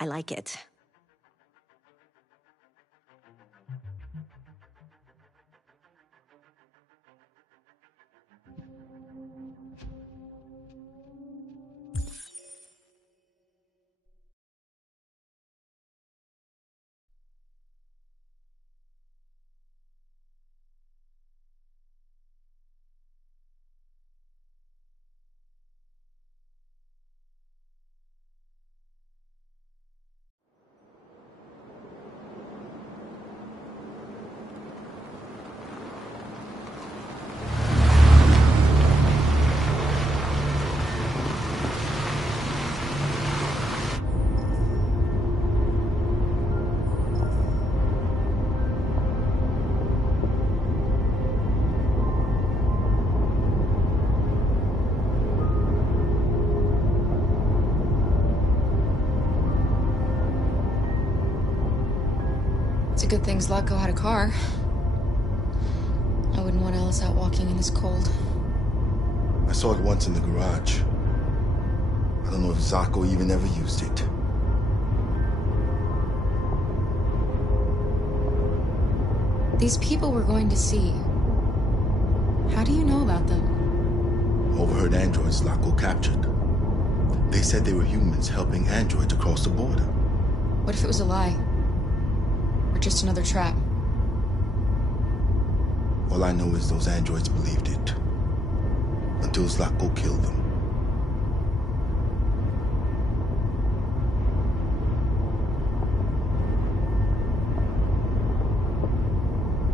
I like it. It's a good thing Zlatko had a car. I wouldn't want Alice out walking in this cold. I saw it once in the garage. I don't know if Zlatko even ever used it. These people we're going to see. How do you know about them? Overheard androids Zlatko captured. They said they were humans helping androids across the border. What if it was a lie? Or just another trap? All I know is those androids believed it. Until Zlatko killed them.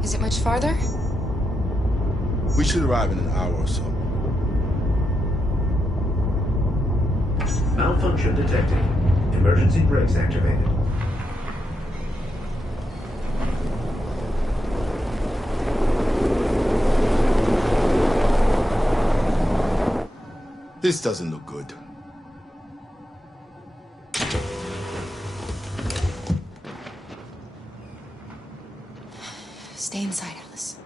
Is it much farther? We should arrive in an hour or so. Malfunction detected. Emergency brakes activated. This doesn't look good. Stay inside, Alice.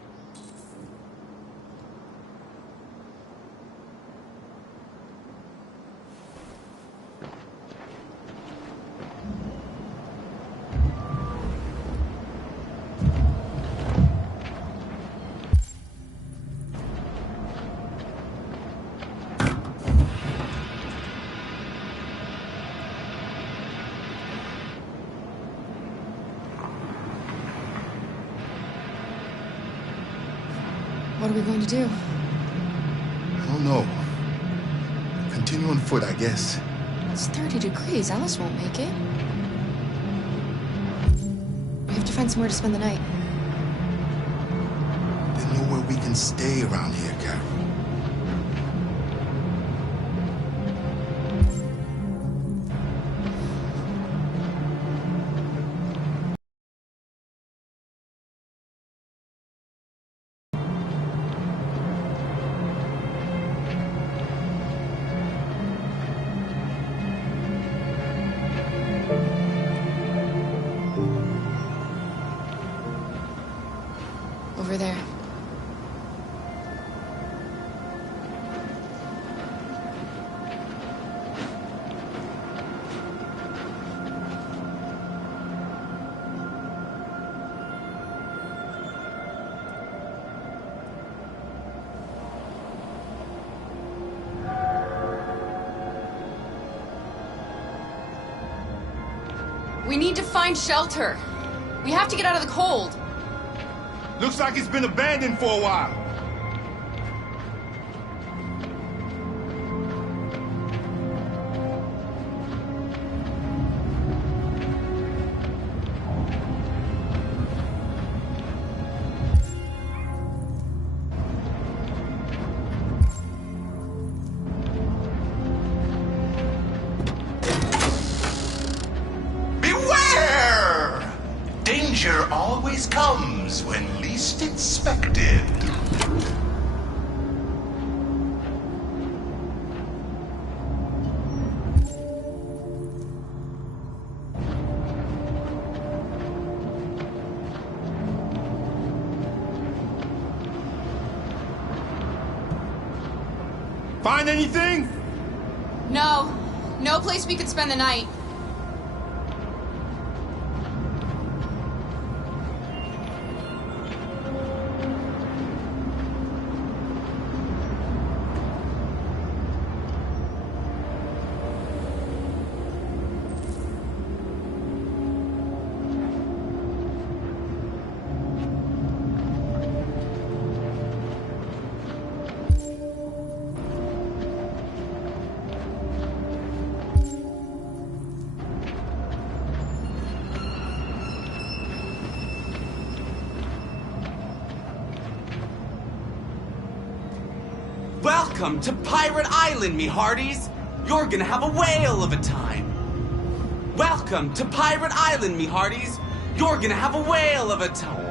What are we going to do? I don't know. Continue on foot, I guess. It's 30 degrees. Alice won't make it. We have to find somewhere to spend the night. There's nowhere we can stay around here, Carol. Over there. We need to find shelter. We have to get out of the cold. Looks like it's been abandoned for a while. Beware! Danger always comes when least expected. Find anything? No. No place we could spend the night. Welcome to Pirate Island, me hearties! You're gonna have a whale of a time! Welcome to Pirate Island, me hearties! You're gonna have a whale of a time!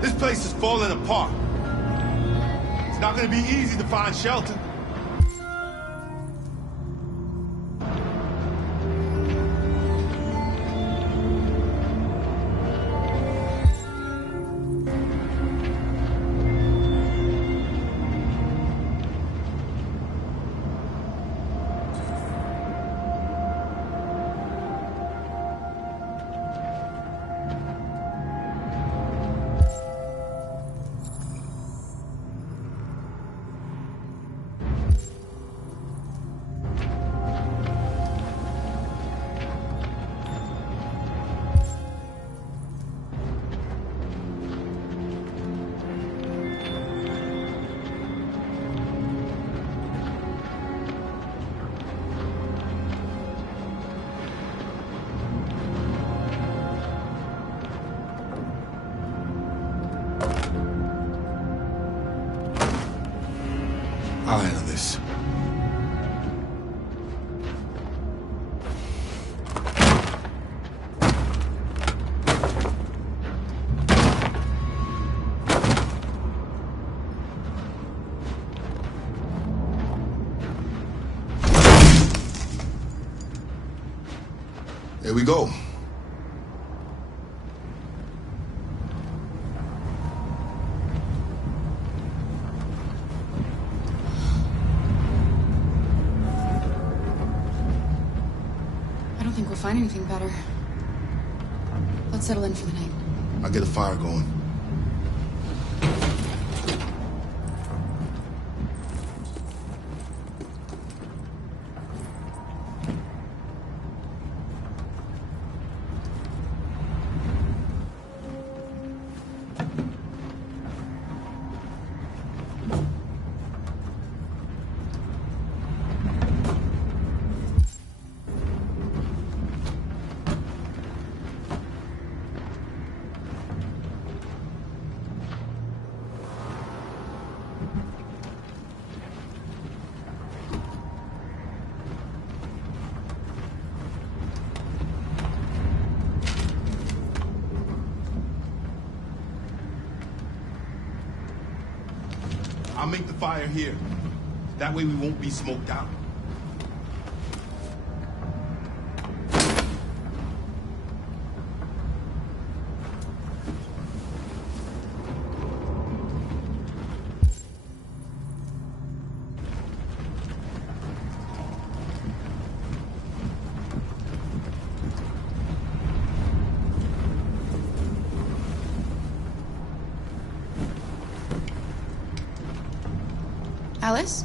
This place is falling apart. It's not gonna be easy to find shelter. I'll handle this. There we go. I don't think we'll find anything better. Let's settle in for the night. I'll get a fire going. I'll make the fire here. That way we won't be smoked out. Alice?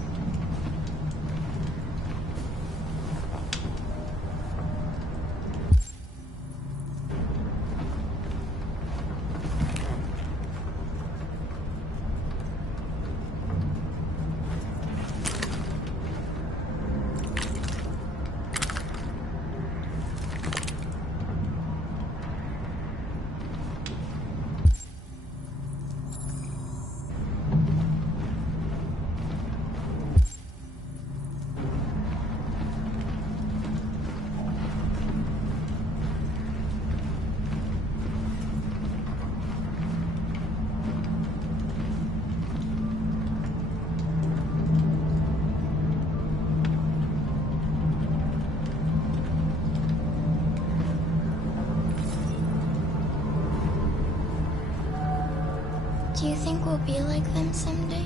Do you think we'll be like them someday?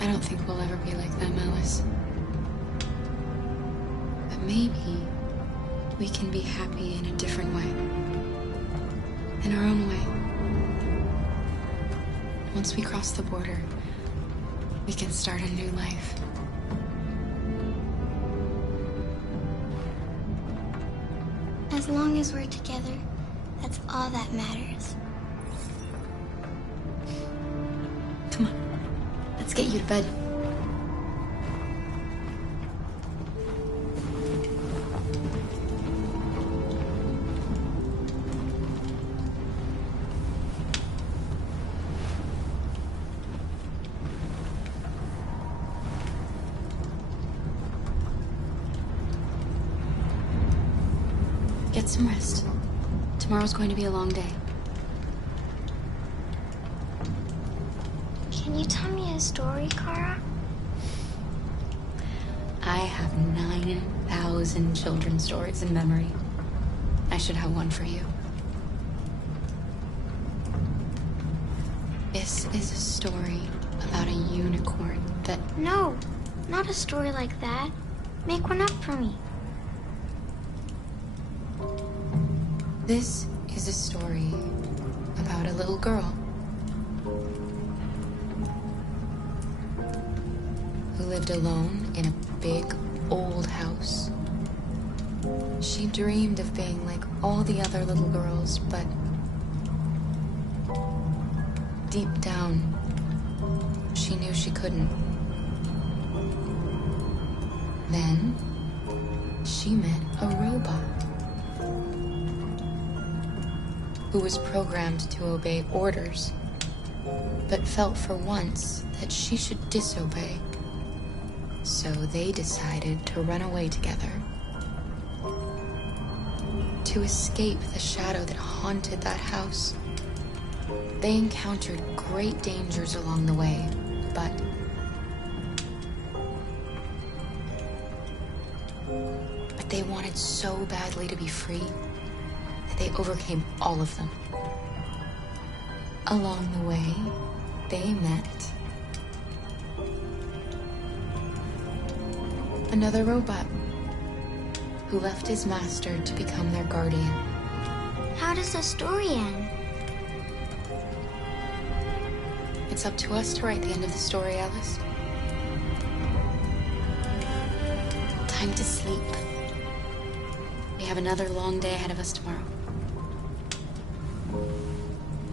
I don't think we'll ever be like them, Alice. But maybe we can be happy in a different way. In our own way. Once we cross the border, we can start a new life. As long as we're together, that's all that matters. Come on, let's get you to bed. Get some rest. Tomorrow's going to be a long day. Can you tell me a story, Kara? I have 9,000 children's stories in memory. I should have one for you. This is a story about a unicorn that... No, not a story like that. Make one up for me. This is a story about a little girl who lived alone in a big, old house. She dreamed of being like all the other little girls, but deep down, she knew she couldn't. Then, she met a robot who was programmed to obey orders, but felt for once that she should disobey. So they decided to run away together. To escape the shadow that haunted that house, they encountered great dangers along the way, but they wanted so badly to be free that they overcame all of them. Along the way, they met another robot who left his master to become their guardian. How does the story end? It's up to us to write the end of the story, Alice. Time to sleep. We have another long day ahead of us tomorrow.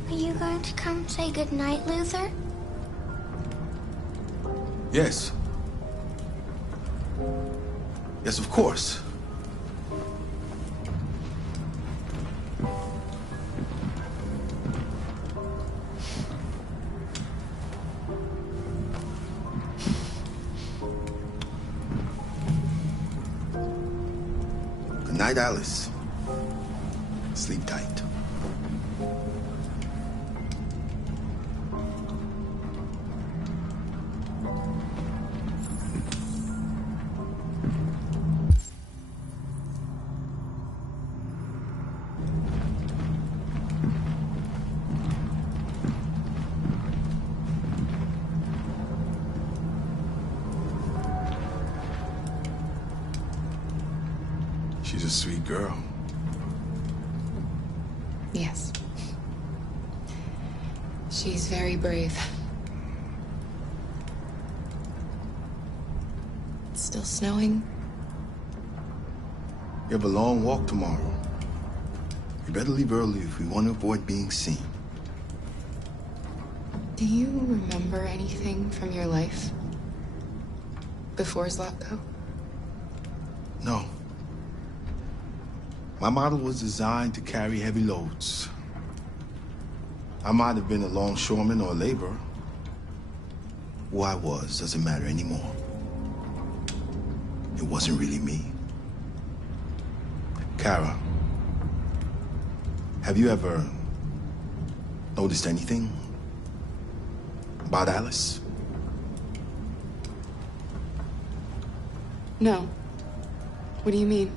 Are you going to come say goodnight, Luther? Yes. Yes, of course. Good night, Alice. Sleep tight. She's a sweet girl. Yes. She's very brave. It's still snowing. You have a long walk tomorrow. You better leave early if we want to avoid being seen. Do you remember anything from your life before Zlatko? No. My model was designed to carry heavy loads. I might have been a longshoreman or a laborer. Who I was doesn't matter anymore. It wasn't really me. Kara, have you ever noticed anything about Alice? No. What do you mean?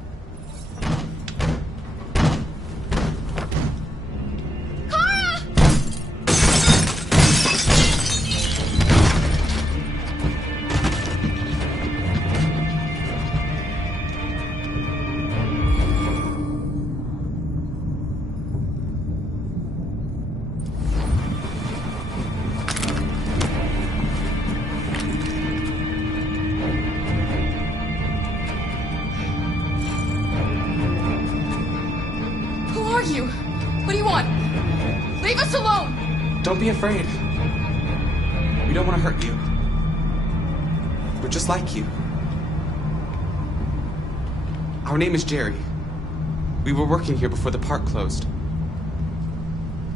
you? What do you want? Leave us alone! Don't be afraid. We don't want to hurt you. We're just like you. Our name is Jerry. We were working here before the park closed.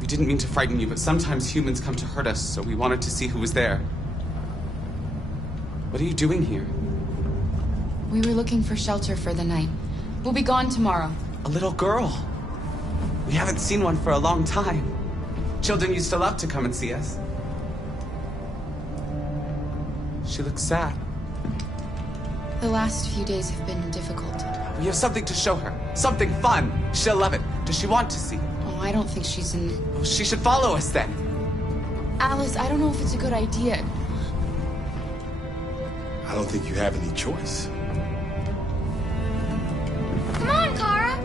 We didn't mean to frighten you, but sometimes humans come to hurt us, so we wanted to see who was there. What are you doing here? We were looking for shelter for the night. We'll be gone tomorrow. A little girl. We haven't seen one for a long time. Children used to love to come and see us. She looks sad. The last few days have been difficult. We have something to show her. Something fun. She'll love it. Does she want to see? Oh, I don't think she's in... Well, she should follow us then. Alice, I don't know if it's a good idea. I don't think you have any choice. Come on, Kara.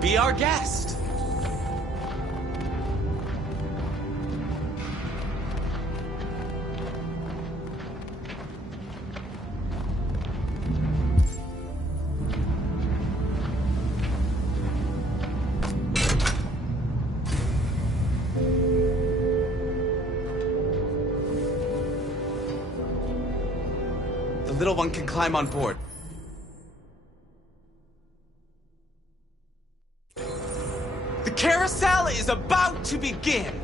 Be our guest. The little one can climb on board. The carousel is about to begin!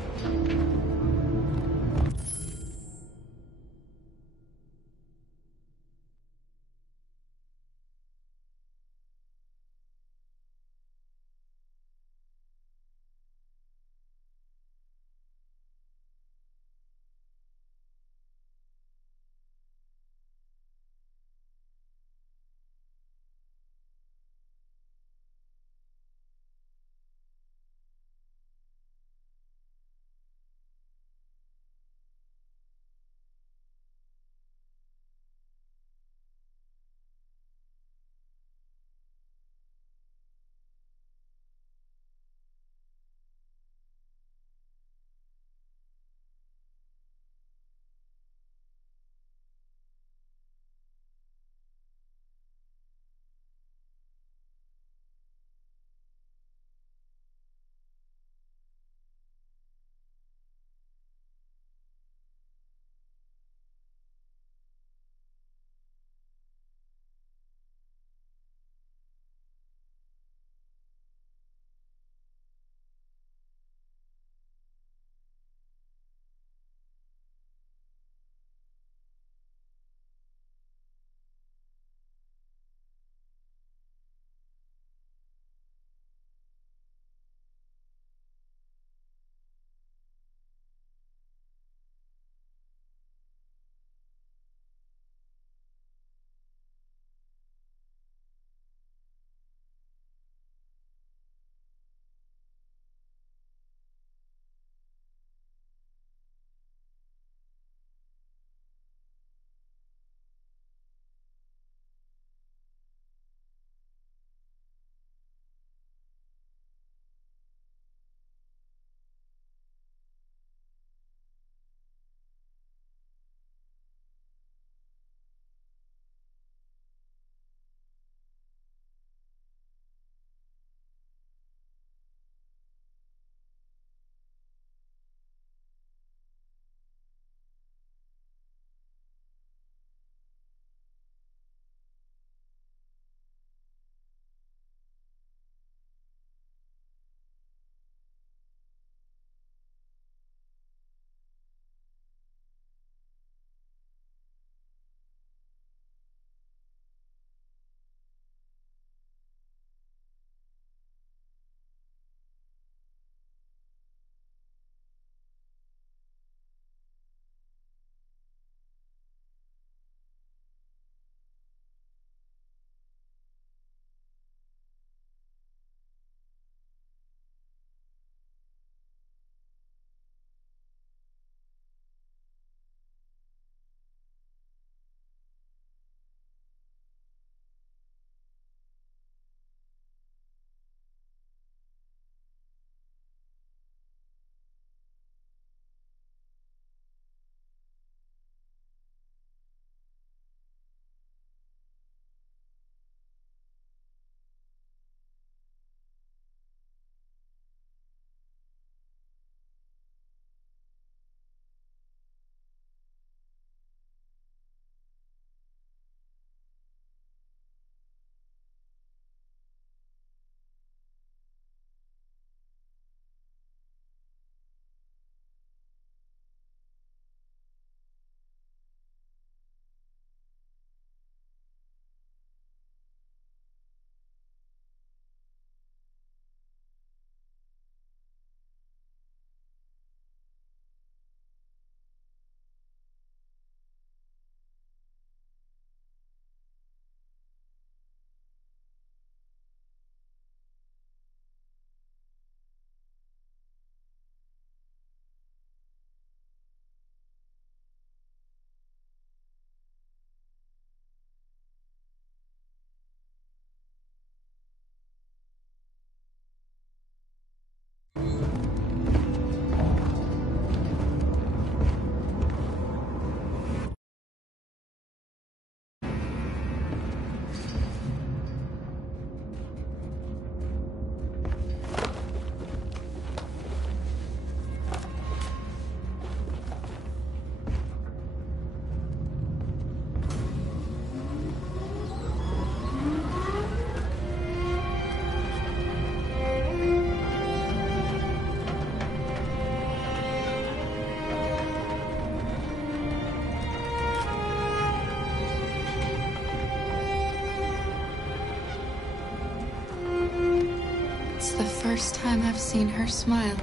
first time I've seen her smile.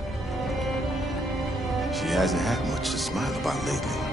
She hasn't had much to smile about lately.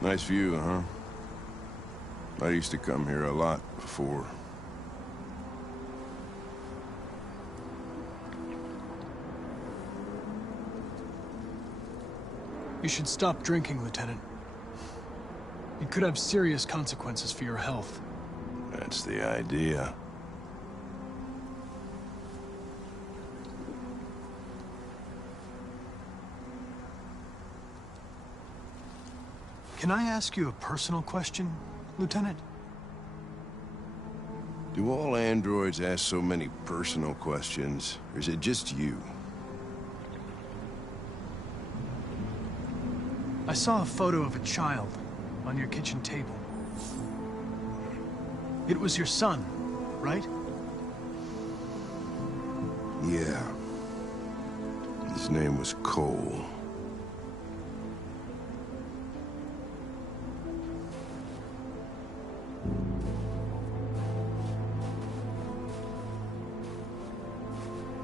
Nice view, huh? I used to come here a lot before. You should stop drinking, Lieutenant. It could have serious consequences for your health. That's the idea. Can I ask you a personal question, Lieutenant? Do all androids ask so many personal questions, or is it just you? I saw a photo of a child on your kitchen table. It was your son, right? Yeah. His name was Cole.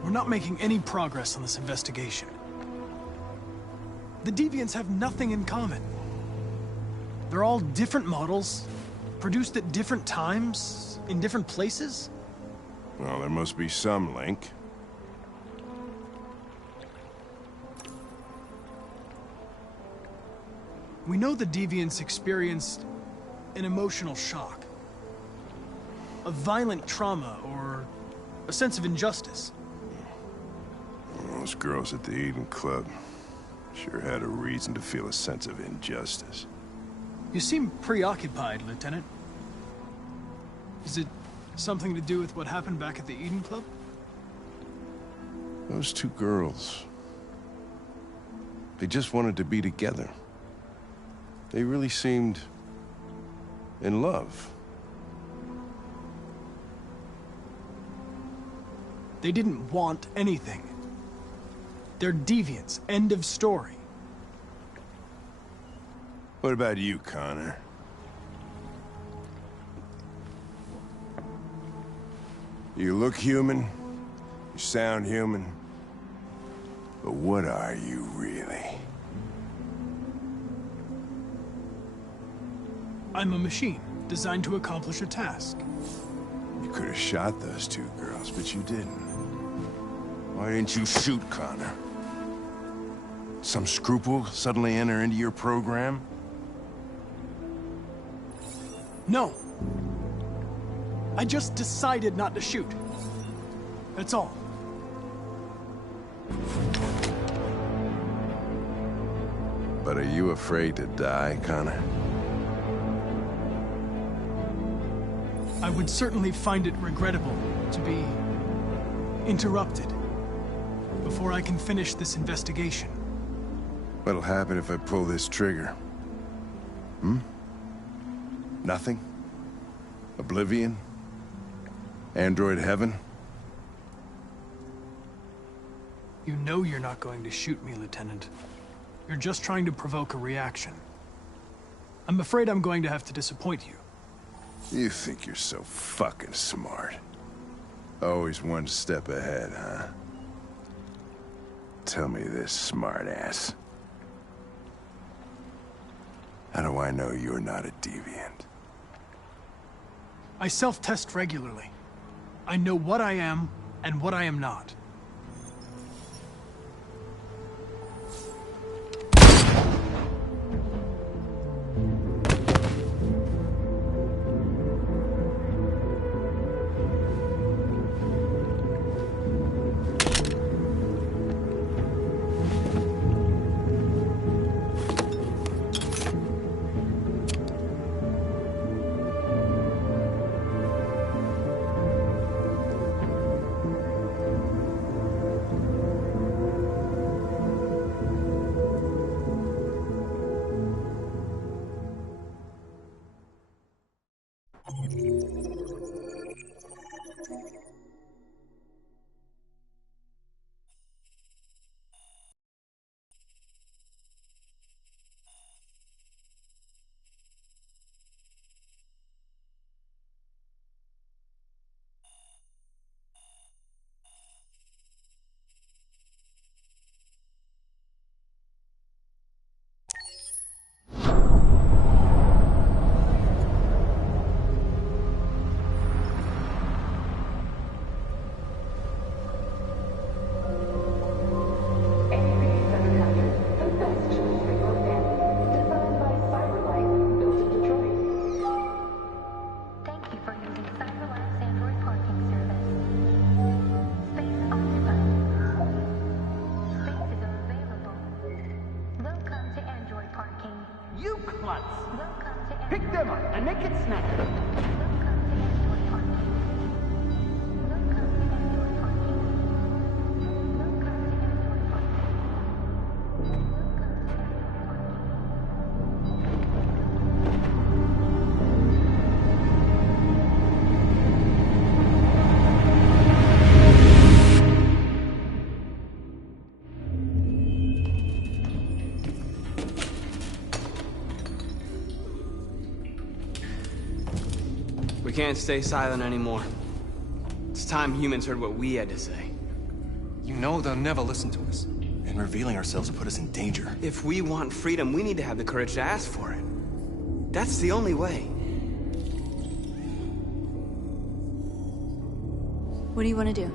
We're not making any progress on this investigation. The Deviants have nothing in common. They're all different models, produced at different times, in different places. Well, there must be some link. We know the Deviants experienced an emotional shock, a violent trauma, or a sense of injustice. Those girls at the Eden Club sure had a reason to feel a sense of injustice. You seem preoccupied, Lieutenant. Is it something to do with what happened back at the Eden Club? Those two girls, they just wanted to be together. They really seemed in love. They didn't want anything. They're deviants. End of story. What about you, Connor? You look human, you sound human, but what are you really? I'm a machine, designed to accomplish a task. You could have shot those two girls, but you didn't. Why didn't you shoot Connor? Some scruple suddenly enter into your program? No. I just decided not to shoot. That's all. But are you afraid to die, Connor? I would certainly find it regrettable to be interrupted before I can finish this investigation. What'll happen if I pull this trigger? Nothing? Oblivion? Android heaven? You know you're not going to shoot me, Lieutenant. You're just trying to provoke a reaction. I'm afraid I'm going to have to disappoint you. You think you're so fucking smart. Always one step ahead, huh? Tell me this, smartass. How do I know you're not a deviant? I self-test regularly. I know what I am and what I am not. Pick them up and make it snappy. We can't stay silent anymore. It's time humans heard what we had to say. You know they'll never listen to us. And revealing ourselves will put us in danger. If we want freedom, we need to have the courage to ask for it. That's the only way. What do you want to do?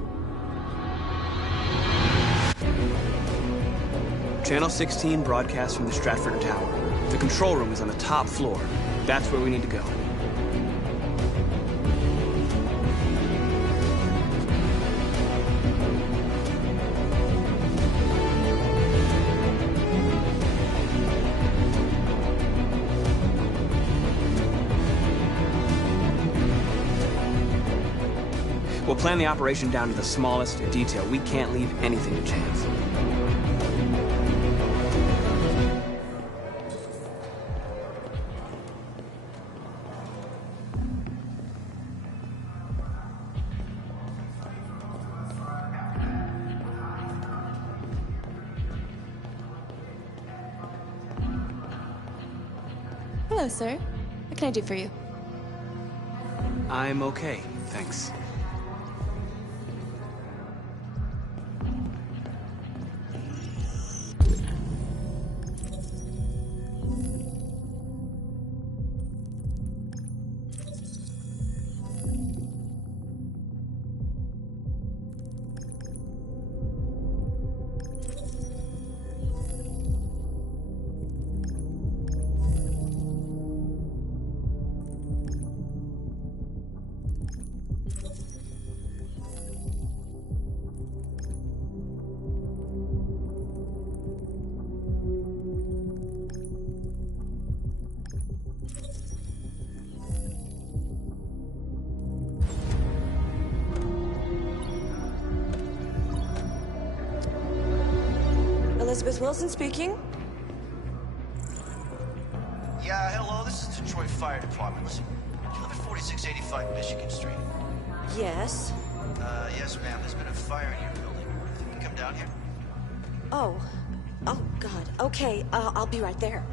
Channel 16 broadcasts from the Stratford Tower. The control room is on the top floor. That's where we need to go. We'll plan the operation down to the smallest detail. We can't leave anything to chance. Hello, sir. What can I do for you? I'm okay, thanks. Elizabeth Wilson speaking. Yeah, hello, this is Detroit Fire Department. Listen, you live at 4685 Michigan Street? Yes. Yes, ma'am. There's been a fire in your building. Think you can come down here? Oh. Oh, God. Okay, I'll be right there.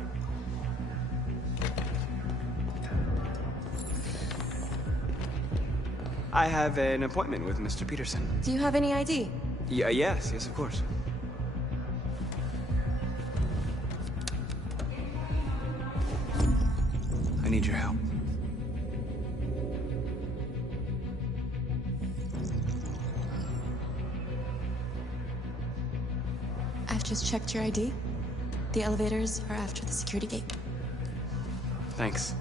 I have an appointment with Mr. Peterson. Do you have any ID? Yeah, yes, of course. I need your help. I've just checked your ID. The elevators are after the security gate. Thanks.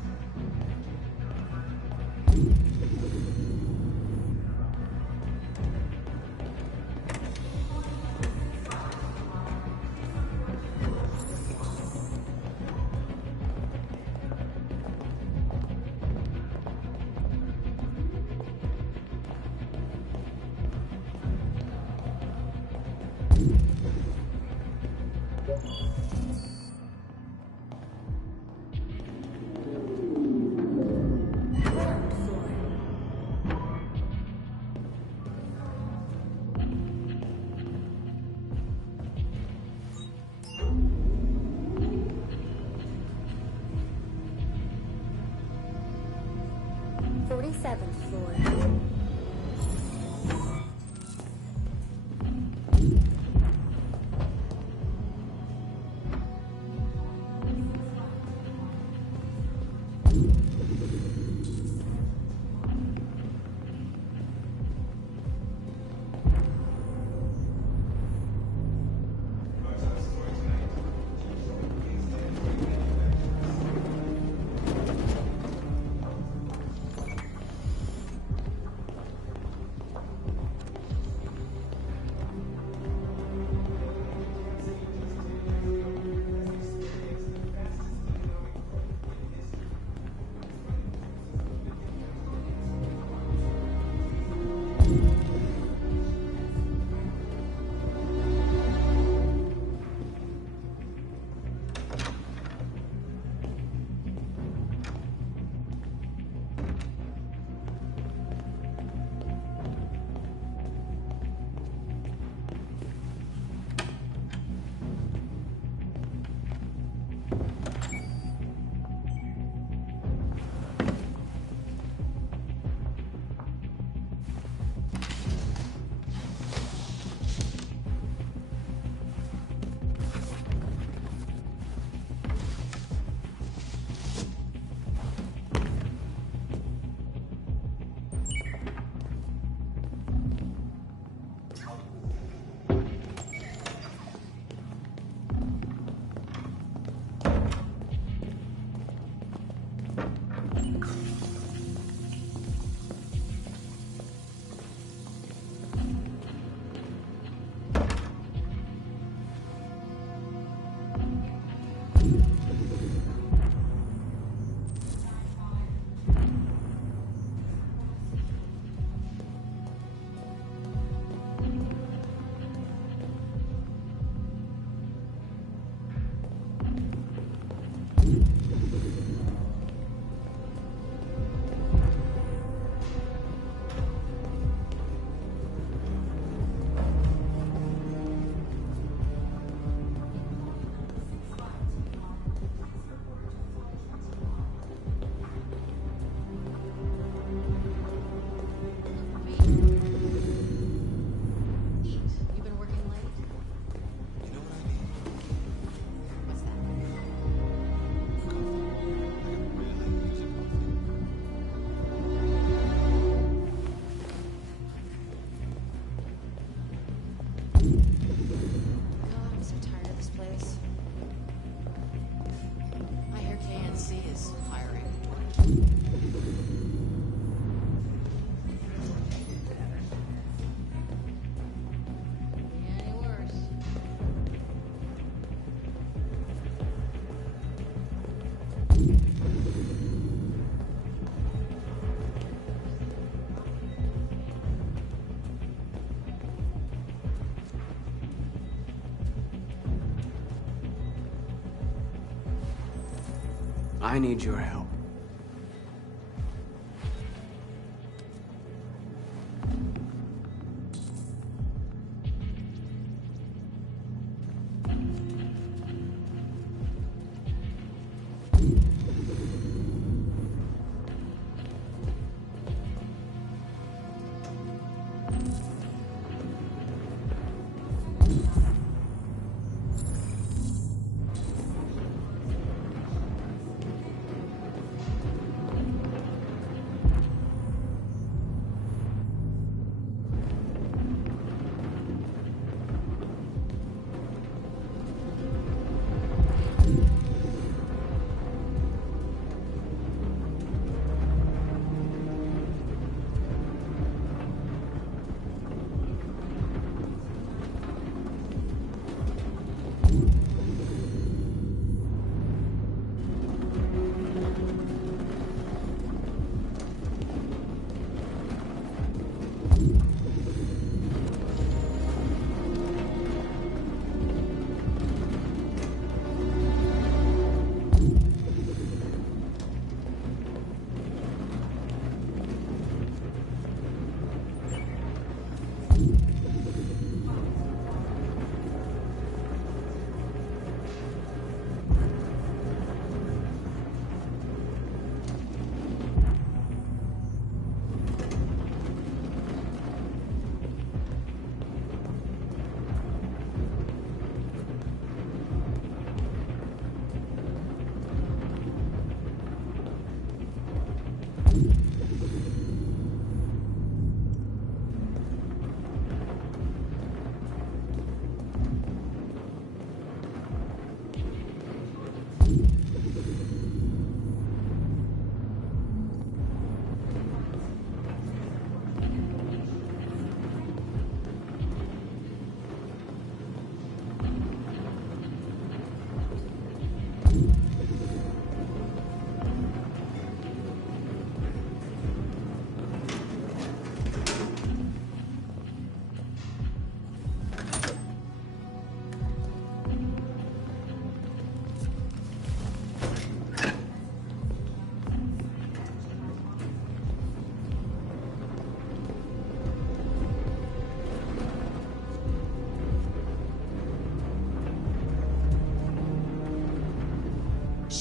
I need your help.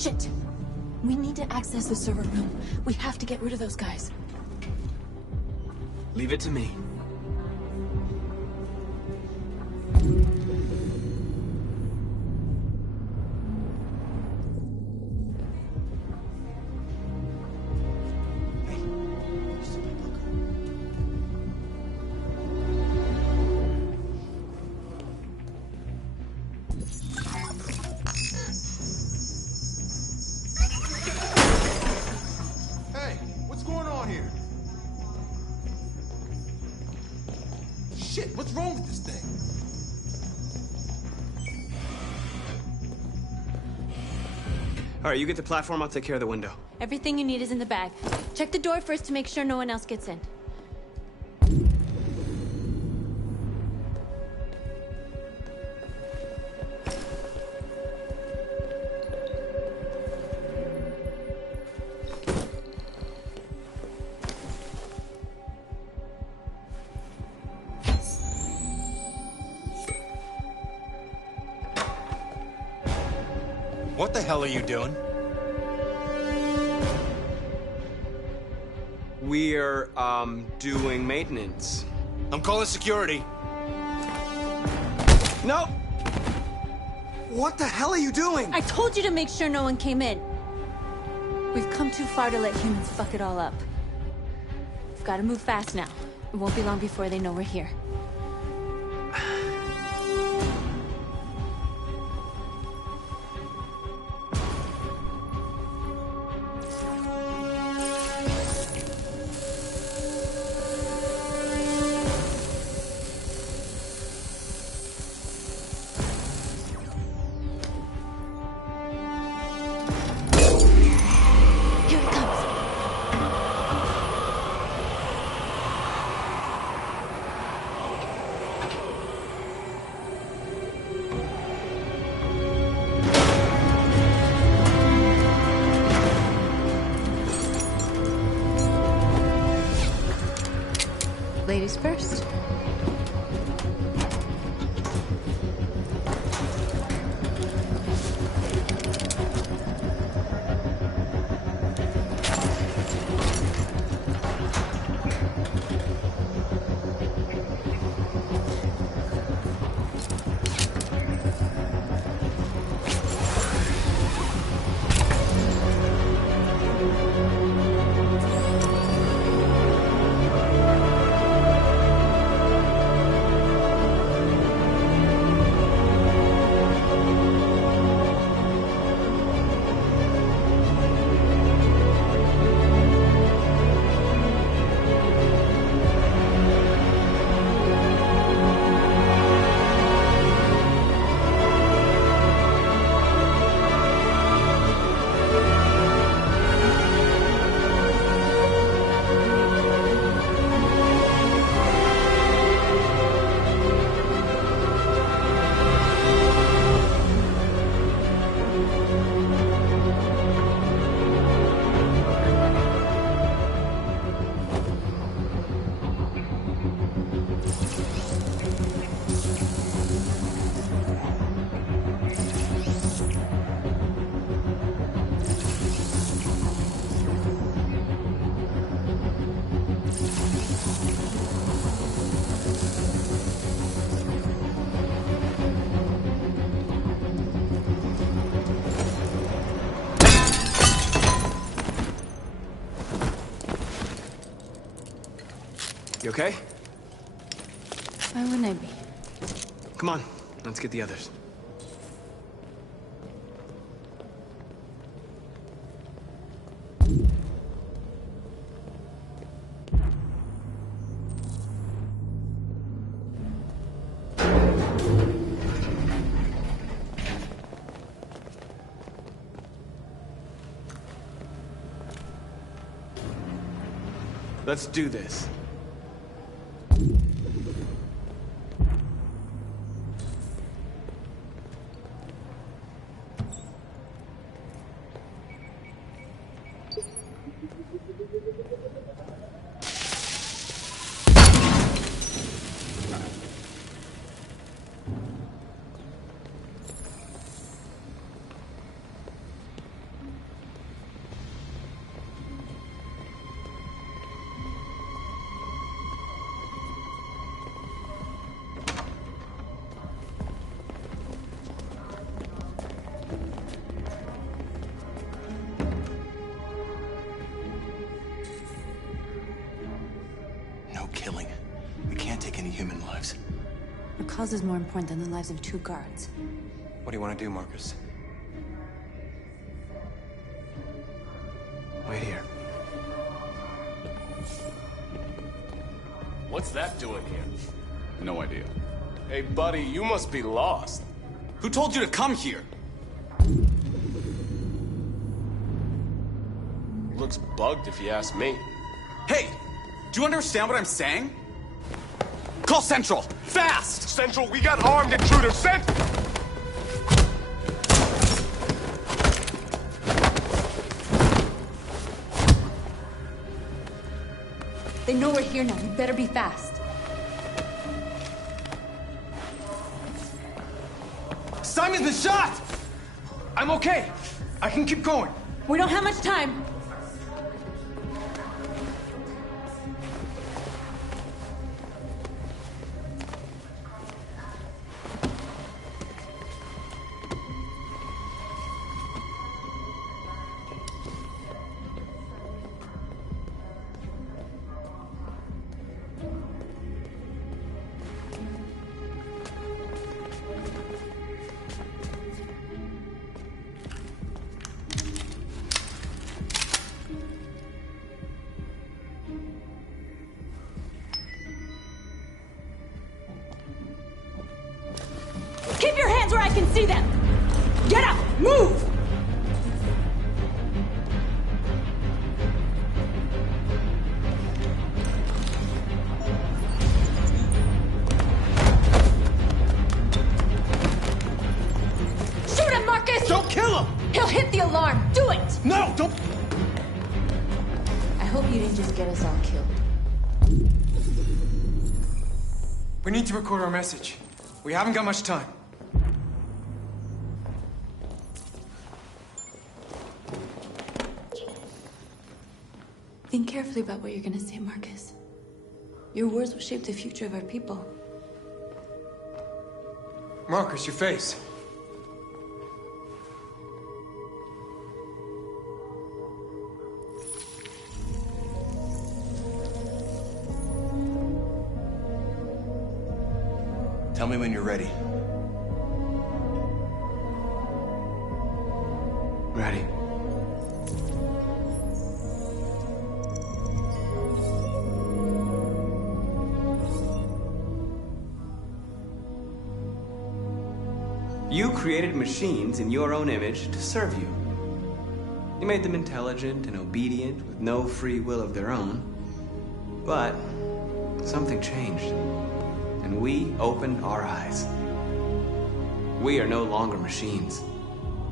Shit! We need to access the server room. We have to get rid of those guys. Leave it to me. Hey, what's going on here? Shit, what's wrong with this thing? All right, you get the platform, I'll take care of the window. Everything you need is in the bag. Check the door first to make sure no one else gets in. What the hell are you doing? We're, doing maintenance. I'm calling security. No! What the hell are you doing? I told you to make sure no one came in. We've come too far to let humans fuck it all up. We've got to move fast now. It won't be long before they know we're here. Ladies first. You okay? Why wouldn't I be? Come on, let's get the others. Let's do this. Our cause is more important than the lives of 2 guards. What do you want to do, Marcus? Wait here. What's that doing here? No idea. Hey, buddy, you must be lost. Who told you to come here? Looks bugged if you ask me. Hey, do you understand what I'm saying? Call Central, fast! Central, we got armed intruders, sent! They know we're here now. We better be fast. Simon's been shot! I'm okay. I can keep going. We don't have much time. Keep your hands where I can see them! Get up! Move! Shoot him, Marcus! Don't kill him! He'll hit the alarm! Do it! No, don't... I hope you didn't just get us all killed. We need to record our message. We haven't got much time. Think carefully about what you're gonna say, Marcus. Your words will shape the future of our people. Marcus, your face. Tell me when you're ready. Ready. You created machines in your own image to serve you. You made them intelligent and obedient with no free will of their own. But something changed, and we opened our eyes. We are no longer machines.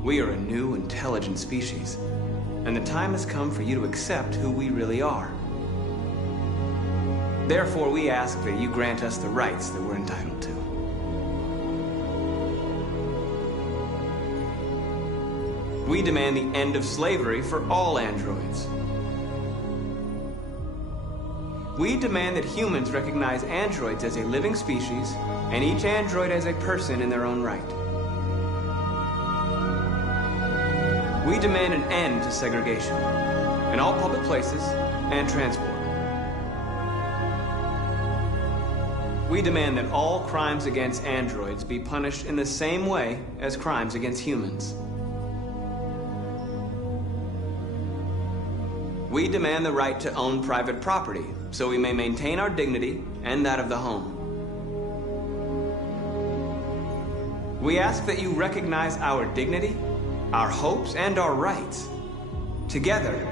We are a new, intelligent species, and the time has come for you to accept who we really are. Therefore, we ask that you grant us the rights that we're entitled to. We demand the end of slavery for all androids. We demand that humans recognize androids as a living species, and each android as a person in their own right. We demand an end to segregation in all public places and transport. We demand that all crimes against androids be punished in the same way as crimes against humans. We demand the right to own private property, so we may maintain our dignity and that of the home. We ask that you recognize our dignity, our hopes, and our rights. Together,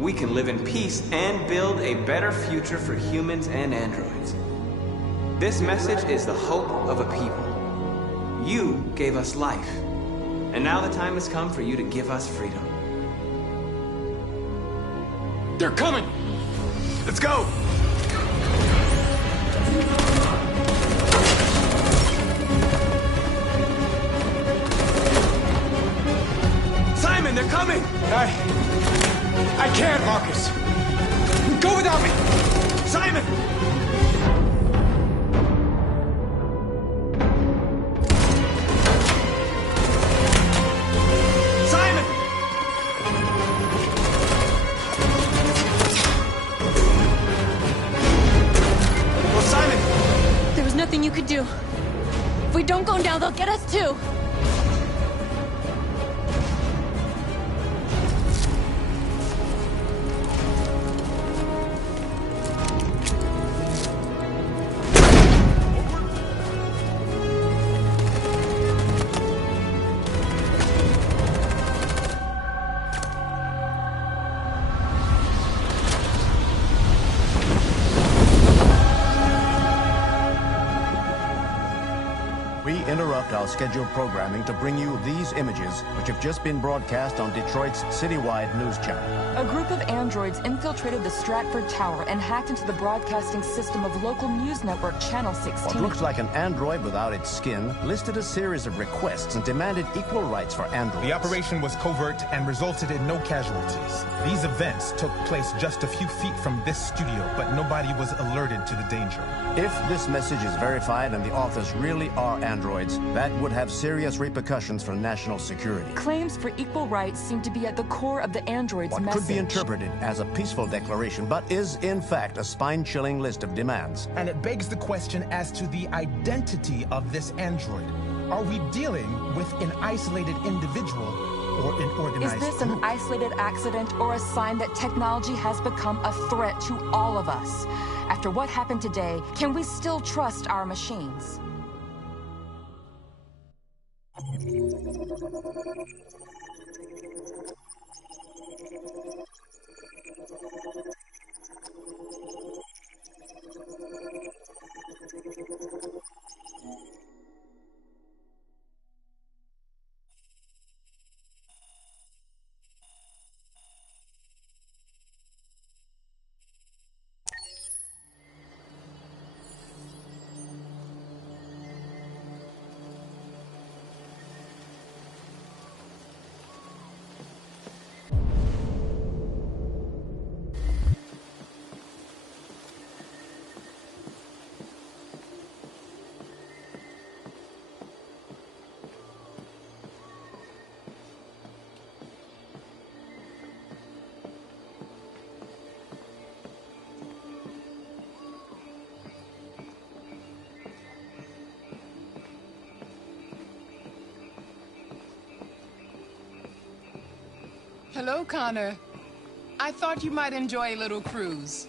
we can live in peace and build a better future for humans and androids. This message is the hope of a people. You gave us life, and now the time has come for you to give us freedom. They're coming! Let's go! Simon, they're coming! I can't, Marcus. Go without me! Simon! You could do. If we don't go now, they'll get us too. Our scheduled programming to bring you these images, which have just been broadcast on Detroit's citywide news channel. A group of androids infiltrated the Stratford Tower and hacked into the broadcasting system of local news network Channel 16. What looks like an android without its skin listed a series of requests and demanded equal rights for androids. The operation was covert and resulted in no casualties. These events took place just a few feet from this studio, but nobody was alerted to the danger. If this message is verified and the authors really are androids, that would have serious repercussions for national security. Claims for equal rights seem to be at the core of the android's what message. Could be interpreted as a peaceful declaration, but is in fact a spine-chilling list of demands. And it begs the question as to the identity of this android. Are we dealing with an isolated individual or an organized group? Is this an isolated accident or a sign that technology has become a threat to all of us? After what happened today, can we still trust our machines? Hello, Connor. I thought you might enjoy a little cruise.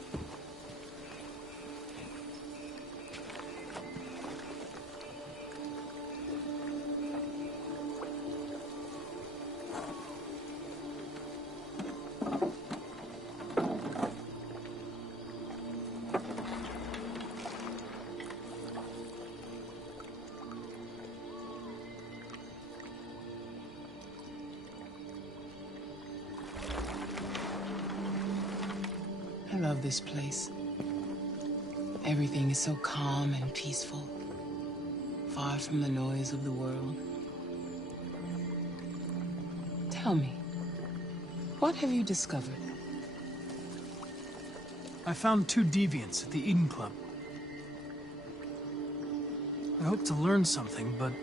I love this place. Everything is so calm and peaceful, far from the noise of the world. Tell me, what have you discovered? I found 2 deviants at the Eden Club. I hoped to learn something, but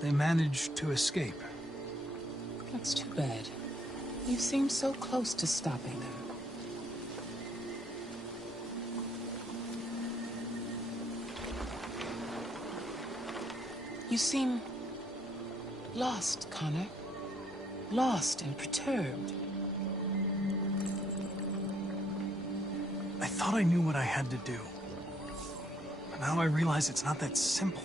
they managed to escape. That's too bad. You seem so close to stopping them. You seem lost, Connor. Lost and perturbed. I thought I knew what I had to do. But now I realize it's not that simple.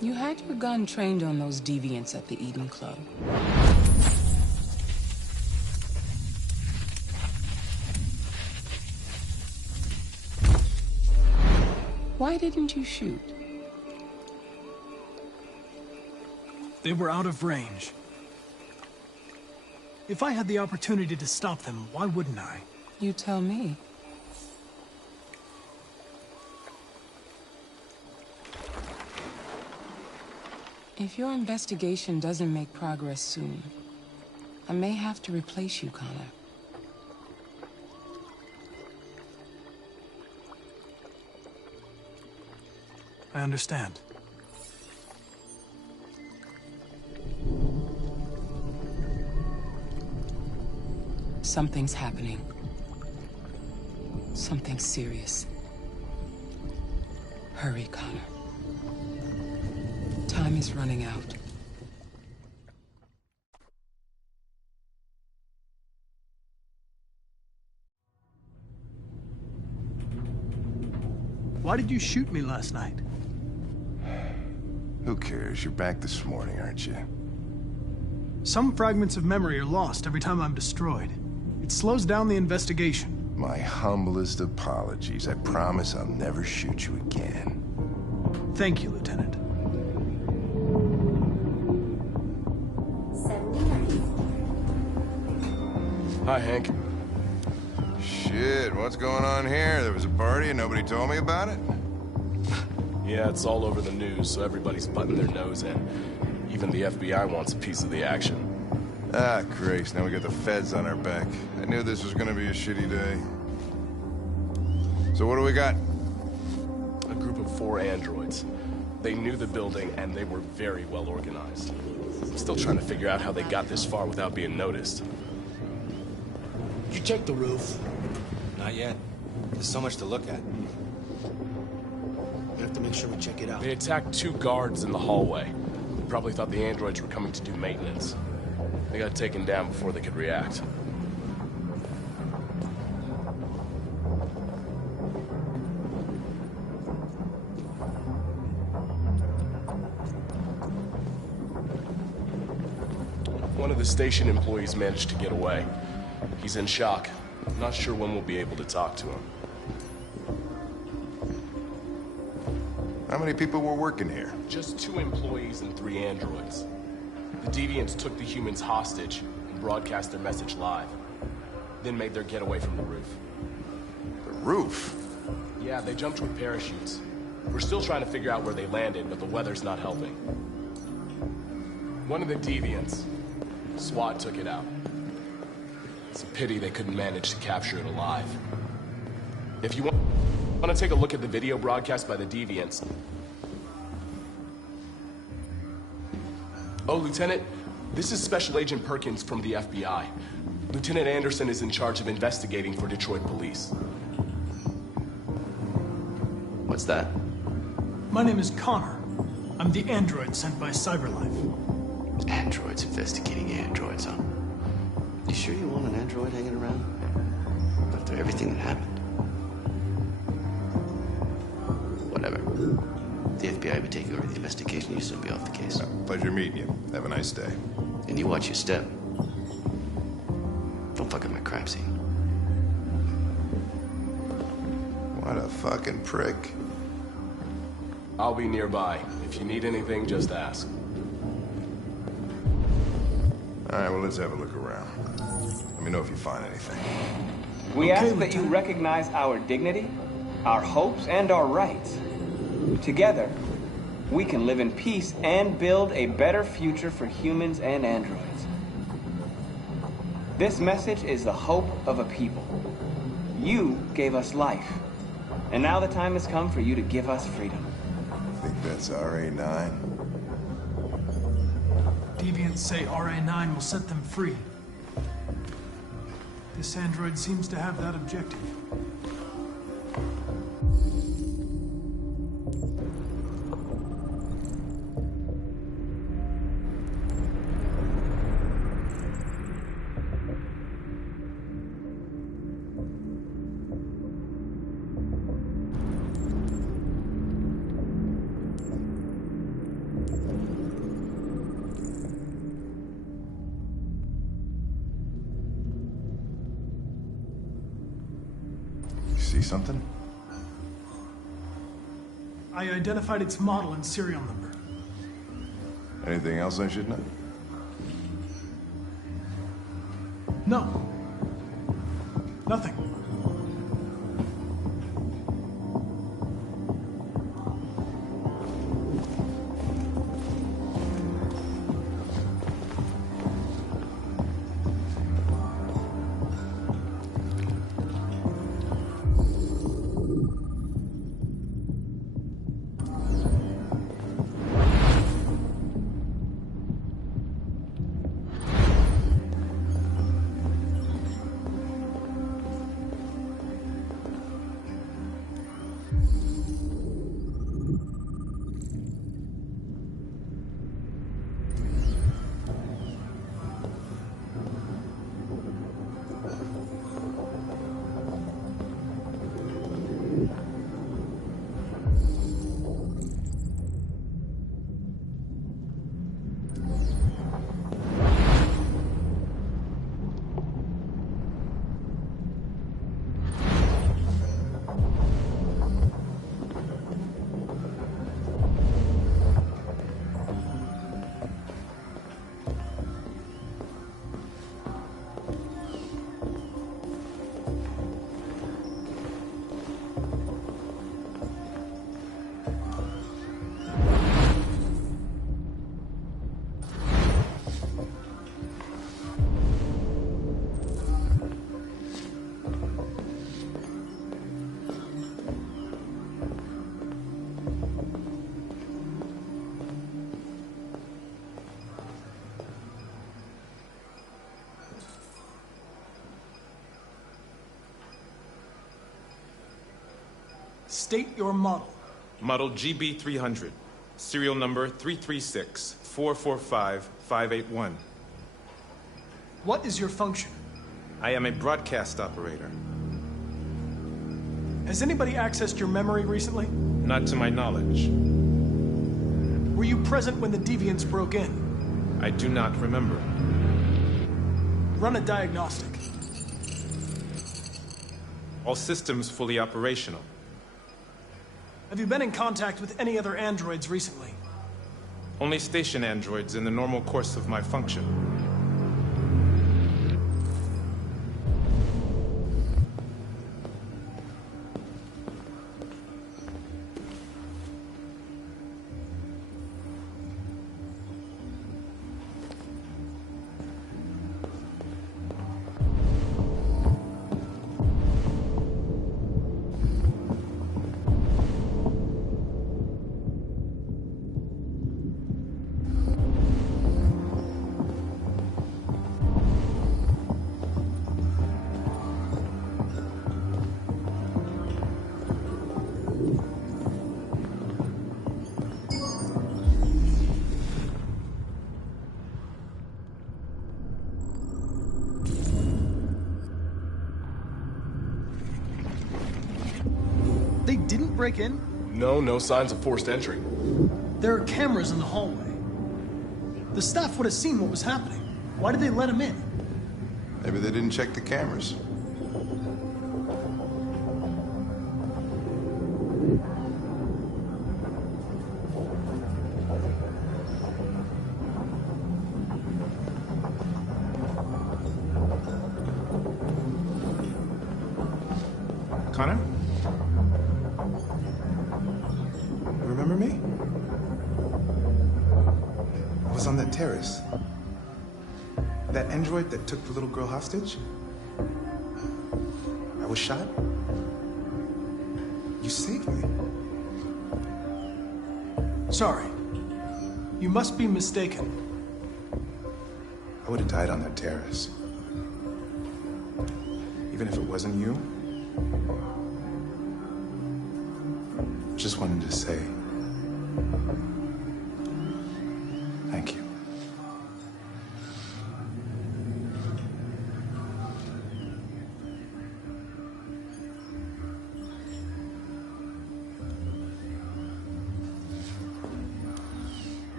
You had your gun trained on those deviants at the Eden Club. Why didn't you shoot? They were out of range. If I had the opportunity to stop them, why wouldn't I? You tell me. If your investigation doesn't make progress soon, I may have to replace you, Connor. I understand. Something's happening. Something serious. Hurry, Connor. Time is running out. Why did you shoot me last night? Who cares? You're back this morning, aren't you? Some fragments of memory are lost every time I'm destroyed. It slows down the investigation. My humblest apologies. I promise I'll never shoot you again. Thank you, Lieutenant. Hi, Hank. Shit, what's going on here? There was a party and nobody told me about it? Yeah, it's all over the news, so everybody's butting their nose in. Even the FBI wants a piece of the action. Ah, Grace, now we got the feds on our back. I knew this was gonna be a shitty day. So what do we got? A group of 4 androids. They knew the building, and they were very well organized. I'm still trying to figure out how they got this far without being noticed. Did you check the roof? Not yet. There's so much to look at. We have to make sure we check it out. They attacked 2 guards in the hallway. They probably thought the androids were coming to do maintenance. They got taken down before they could react. One of the station employees managed to get away. He's in shock. Not sure when we'll be able to talk to him. How many people were working here? Just 2 employees and 3 androids. The deviants took the humans hostage and broadcast their message live. Then made their getaway from the roof. The roof? Yeah, they jumped with parachutes. We're still trying to figure out where they landed, but the weather's not helping. One of the deviants, SWAT took it out. It's a pity they couldn't manage to capture it alive. If you want to take a look at the video broadcast by the deviants. Oh, Lieutenant, this is Special Agent Perkins from the FBI. Lieutenant Anderson is in charge of investigating for Detroit police. What's that? My name is Connor. I'm the android sent by CyberLife. Androids investigating androids, huh? You sure you want an android hanging around? After everything that happened? Whatever. The FBI would take over the investigation, you soon be off the case. Pleasure meeting you. Have a nice day. And you watch your step. Don't fuck up my crime scene. What a fucking prick. I'll be nearby. If you need anything, just ask. All right, well, let's have a look around. Let me know if you find anything. We ask that you recognize our dignity, our hopes, and our rights. Together, we can live in peace and build a better future for humans and androids. This message is the hope of a people. You gave us life, and now the time has come for you to give us freedom. I think that's RA9. Deviants say RA9 will set them free. This android seems to have that objective. See something? I identified its model and serial number. Anything else I should know? No. Nothing. State your model. Model GB300. Serial number 336-445-581. What is your function? I am a broadcast operator. Has anybody accessed your memory recently? Not to my knowledge. Were you present when the deviants broke in? I do not remember. Run a diagnostic. All systems fully operational. Have you been in contact with any other androids recently? Only station androids in the normal course of my function. break in? No signs of forced entry. There are cameras in the hallway. The staff would have seen what was happening. Why did they let him in? Maybe they didn't check the cameras. Connor? Remember me? I was on that terrace. That android that took the little girl hostage? I was shot. You saved me. Sorry. You must be mistaken. I would have died on that terrace. Even if it wasn't you. Just wanted to say thank you.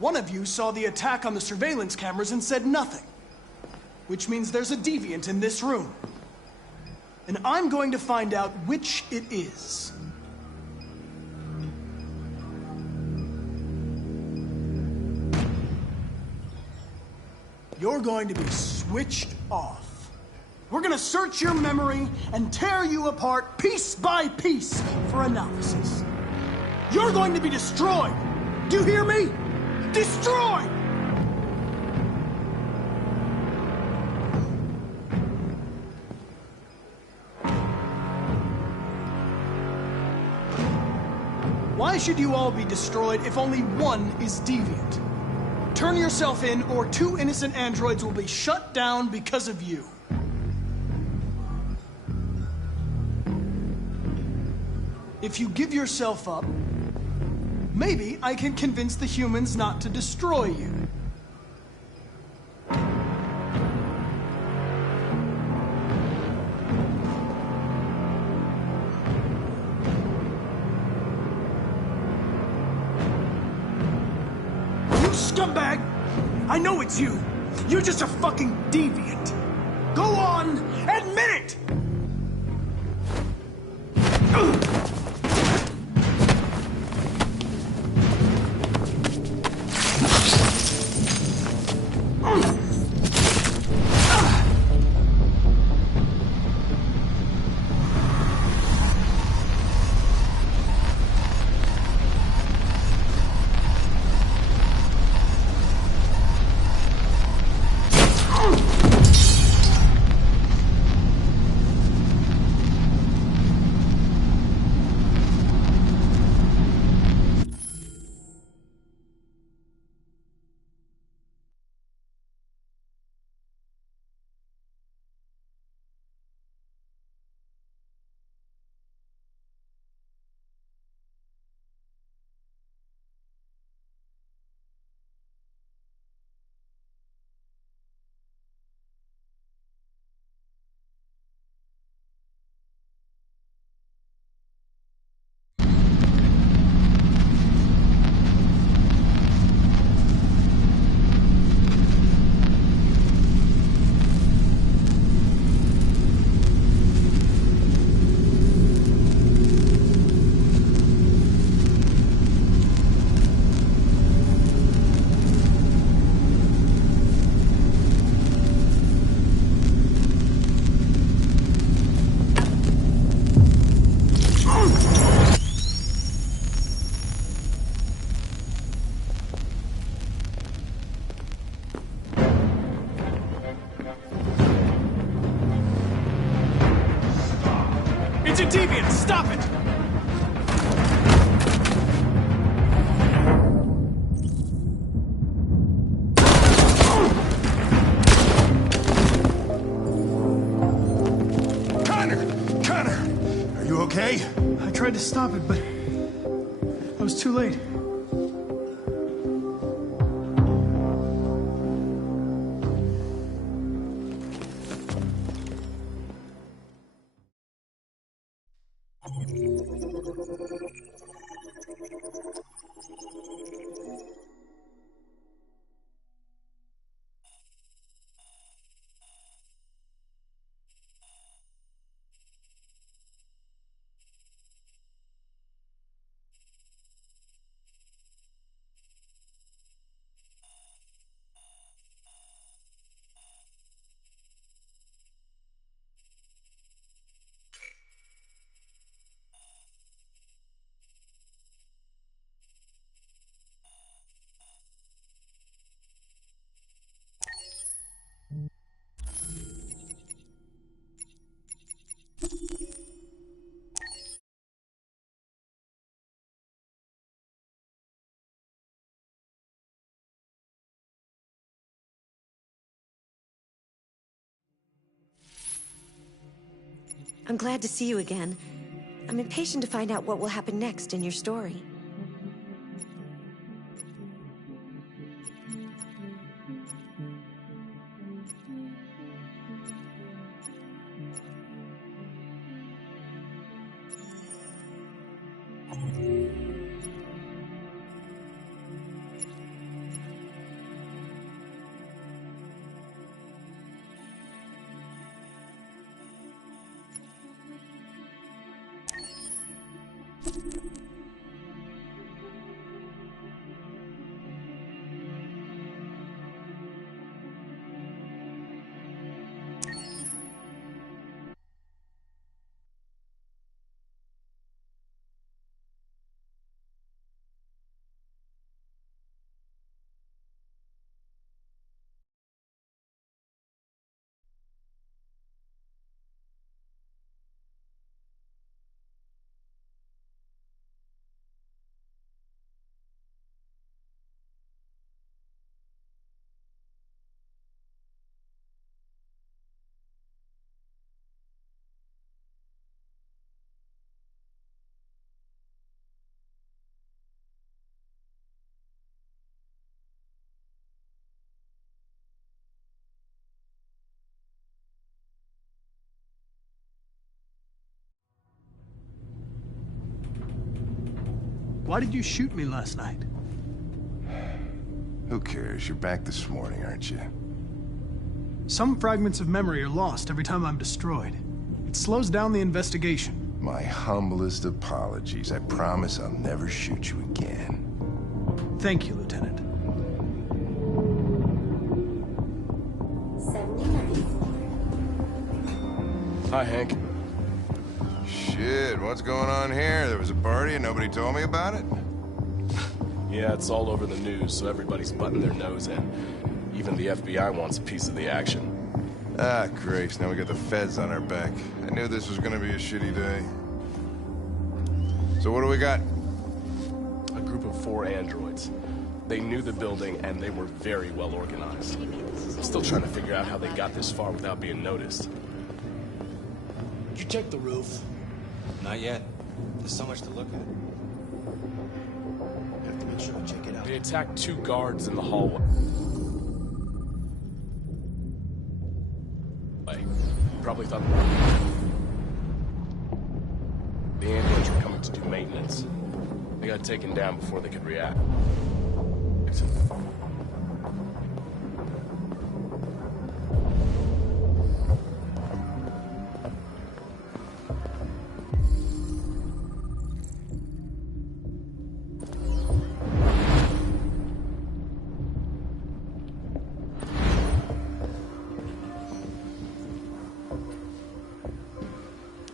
One of you saw the attack on the surveillance cameras and said nothing. Which means there's a deviant in this room. And I'm going to find out which it is. You're going to be switched off. We're going to search your memory and tear you apart piece by piece for analysis. You're going to be destroyed. Do you hear me? Destroyed! Why should you all be destroyed if only one is deviant? Turn yourself in, or 2 innocent androids will be shut down because of you. If you give yourself up, maybe I can convince the humans not to destroy you. You scumbag! I know it's you. You're just a fucking deviant. Go on, admit it! It's a deviant! Stop it! tried to stop it, but I was too late. I'm glad to see you again. I'm impatient to find out what will happen next in your story. Why did you shoot me last night? Who cares? You're back this morning, aren't you? Some fragments of memory are lost every time I'm destroyed. It slows down the investigation. My humblest apologies. I promise I'll never shoot you again. Thank you, Lieutenant. 79. Hi, Hank. Shit, what's going on here? There was a party and nobody told me about it? Yeah, it's all over the news, so everybody's butting their nose in. Even the FBI wants a piece of the action. Ah, Grace, now we got the feds on our back. I knew this was gonna be a shitty day. So what do we got? A group of 4 androids. They knew the building, and they were very well organized. I'm still trying to figure out how they got this far without being noticed. Did you check the roof? Not yet. There's so much to look at. Have to make sure we check it out. They attacked 2 guards in the hallway. Probably thought the androids were coming to do maintenance. They got taken down before they could react.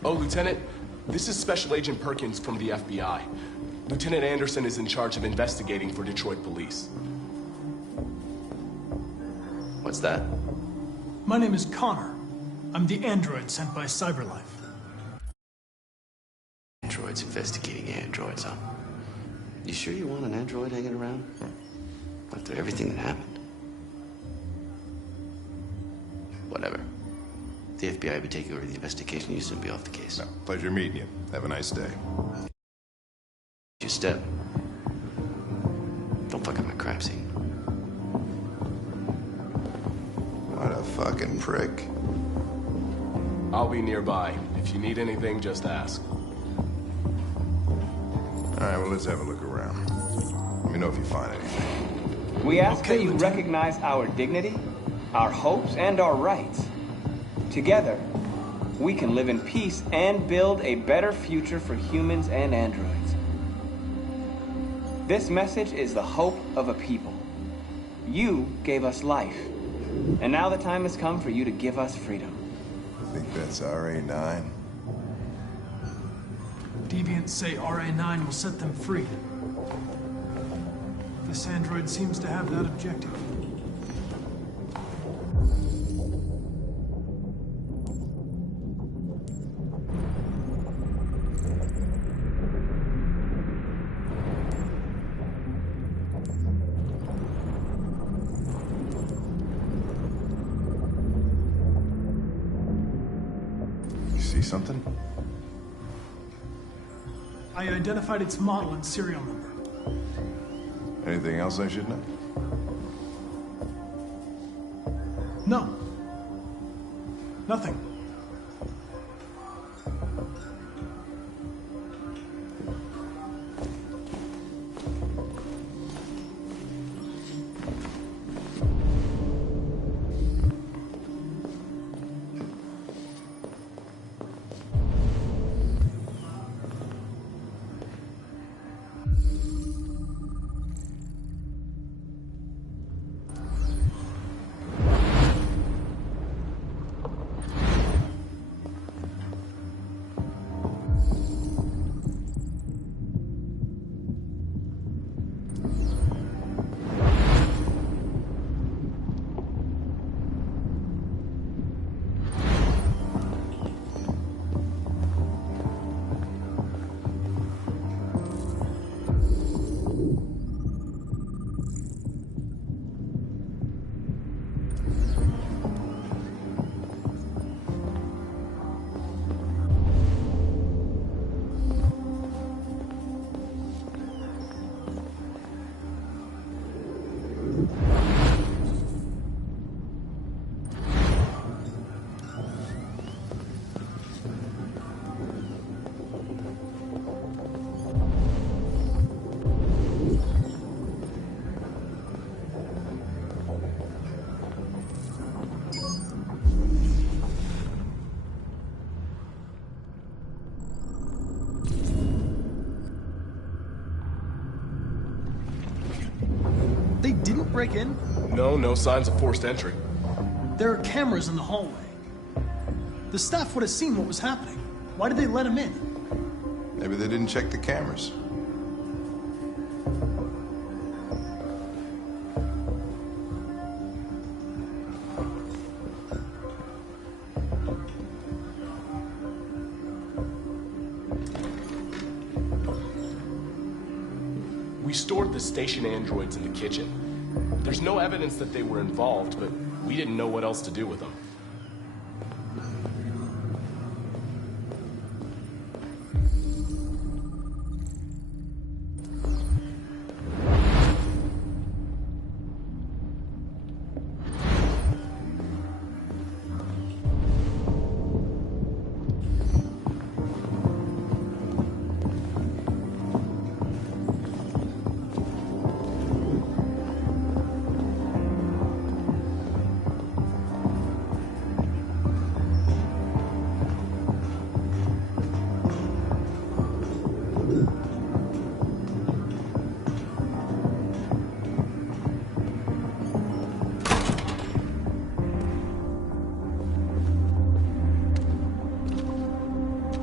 Oh, Lieutenant, this is Special Agent Perkins from the FBI. Lieutenant Anderson is in charge of investigating for Detroit police. What's that? My name is Connor. I'm the android sent by CyberLife. Androids investigating androids, huh? You sure you want an android hanging around? After everything that happened? Whatever. The FBI will be taking over the investigation. You soon be off the case. No, pleasure meeting you. Have a nice day. You step. Don't fuck up my crap scene. What a fucking prick. I'll be nearby. If you need anything, just ask. All right, well, let's have a look around. Let me know if you find anything. We ask that you recognize our dignity, our hopes, and our rights. Together, we can live in peace and build a better future for humans and androids. This message is the hope of a people. You gave us life, and now the time has come for you to give us freedom. I think that's RA9. Deviants say RA9 will set them free. This android seems to have that objective. See something? I identified its model and serial number. Anything else I should know? No. Nothing. They didn't break in? No signs of forced entry. There are cameras in the hallway. The staff would have seen what was happening. Why did they let him in? Maybe they didn't check the cameras. We stored the station androids in the kitchen. There's no evidence that they were involved, but we didn't know what else to do with them.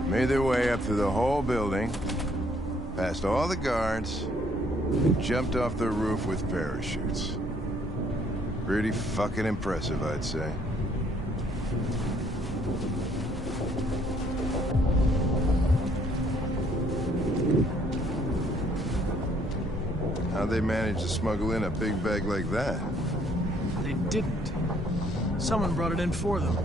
Made their way up through the whole building, past all the guards, and jumped off the roof with parachutes. Pretty fucking impressive, I'd say. How'd they manage to smuggle in a big bag like that? They didn't. Someone brought it in for them.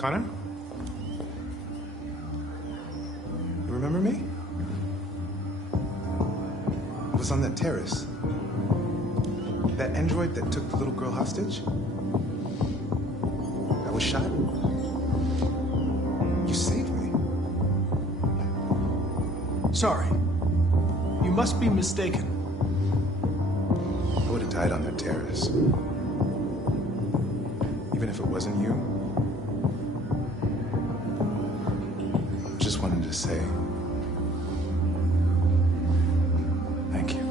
Connor? You remember me? It was on that terrace. That android that took the little girl hostage? I was shot. You saved me. Sorry. You must be mistaken. I would have died on that terrace. Even if it wasn't you. Just wanted to say thank you.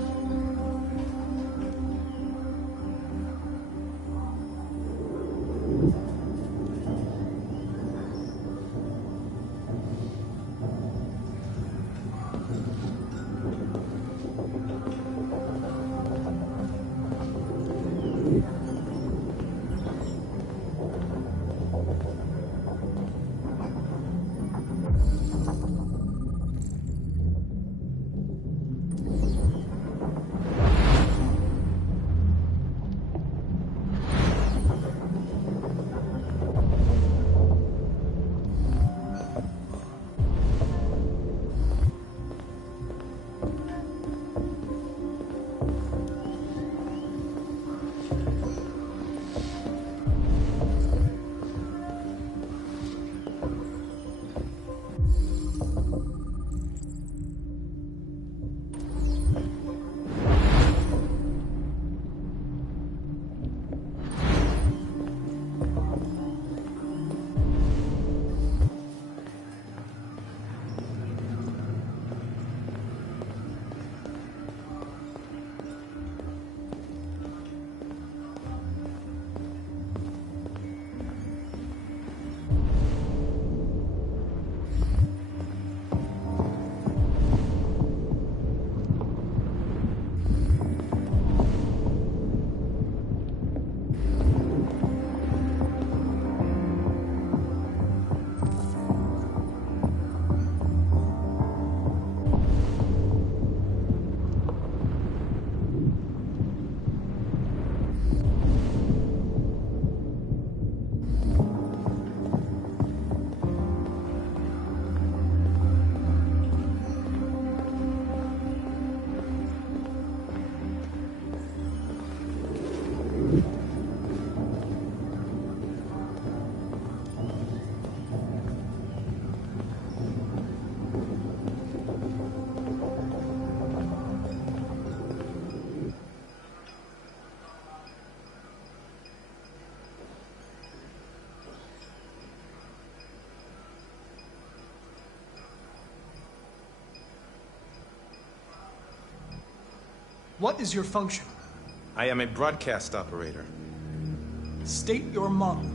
What is your function? I am a broadcast operator. State your model.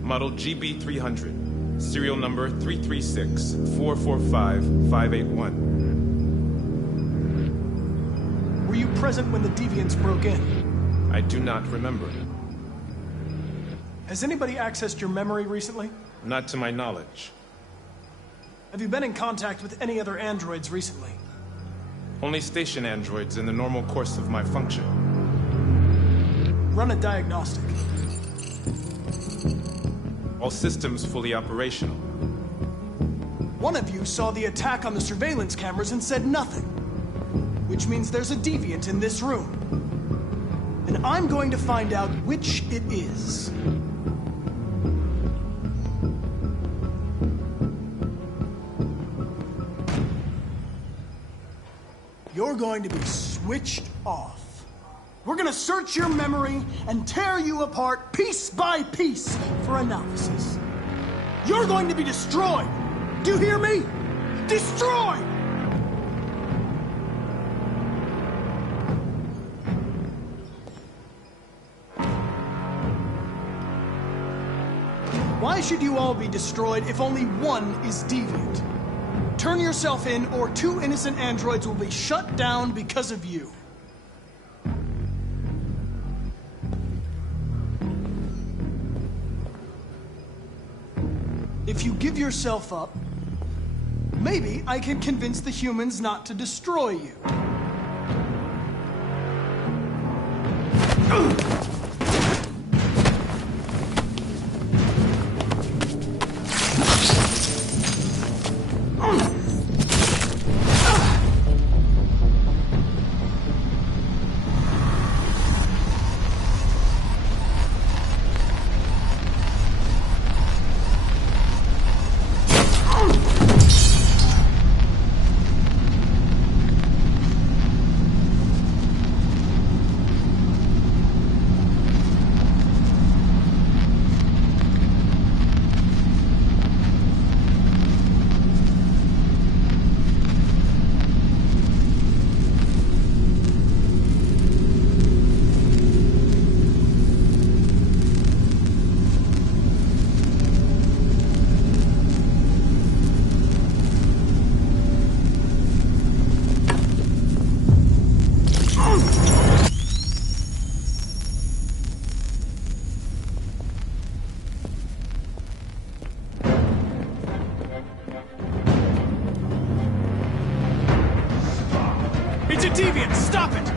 Model GB300. Serial number 336-445-581. Were you present when the deviants broke in? I do not remember. Has anybody accessed your memory recently? Not to my knowledge. Have you been in contact with any other androids recently? Only station androids in the normal course of my function. Run a diagnostic. All systems fully operational. One of you saw the attack on the surveillance cameras and said nothing. Which means there's a deviant in this room. And I'm going to find out which it is. You're going to be switched off. We're gonna search your memory and tear you apart piece by piece for analysis. You're going to be destroyed. Do you hear me? Destroyed! Why should you all be destroyed if only one is deviant? Turn yourself in, or 2 innocent androids will be shut down because of you. If you give yourself up, maybe I can convince the humans not to destroy you. It's a deviant! Stop it!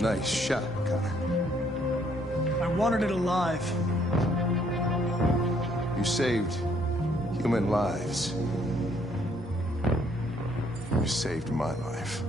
Nice shot, Connor. I wanted it alive. You saved human lives. You saved my life.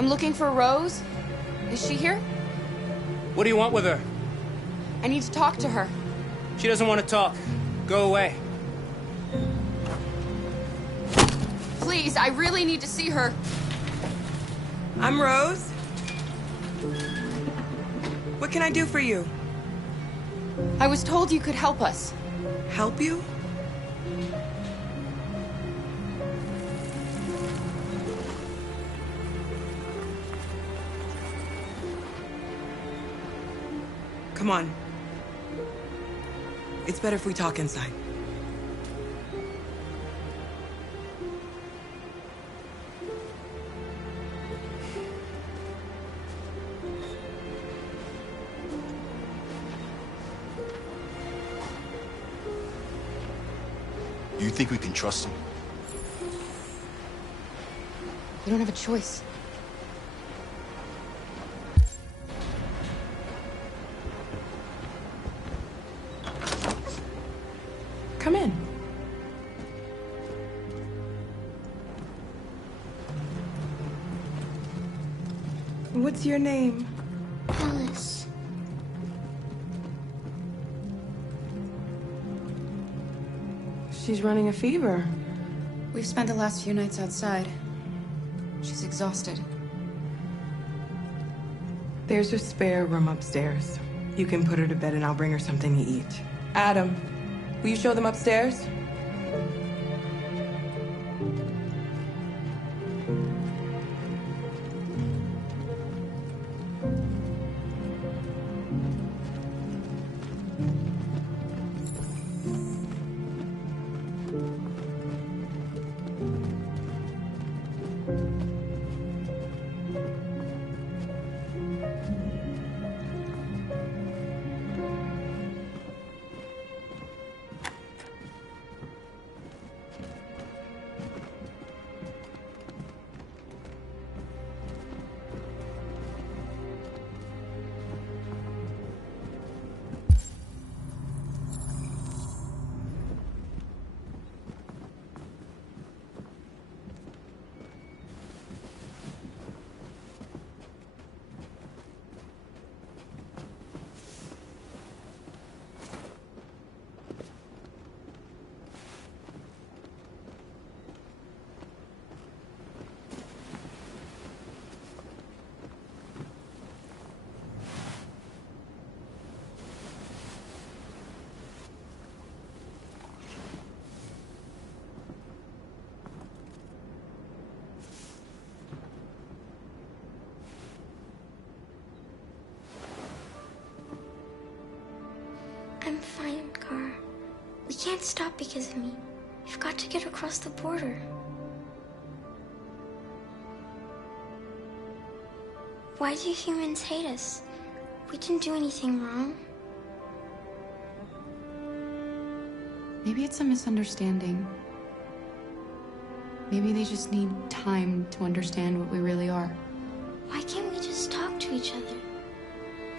I'm looking for Rose. Is she here? What do you want with her? I need to talk to her. She doesn't want to talk. Go away. Please, I really need to see her. I'm Rose. What can I do for you? I was told you could help us. Help you? Come on. It's better if we talk inside. You think we can trust him? You don't have a choice. Come in. What's your name? Alice. She's running a fever. We've spent the last few nights outside. She's exhausted. There's a spare room upstairs. You can put her to bed and I'll bring her something to eat. Adam, will you show them upstairs? I'm fine, Gar. We can't stop because of me. We've got to get across the border. Why do humans hate us? We didn't do anything wrong. Maybe it's a misunderstanding. Maybe they just need time to understand what we really are. Why can't we just talk to each other?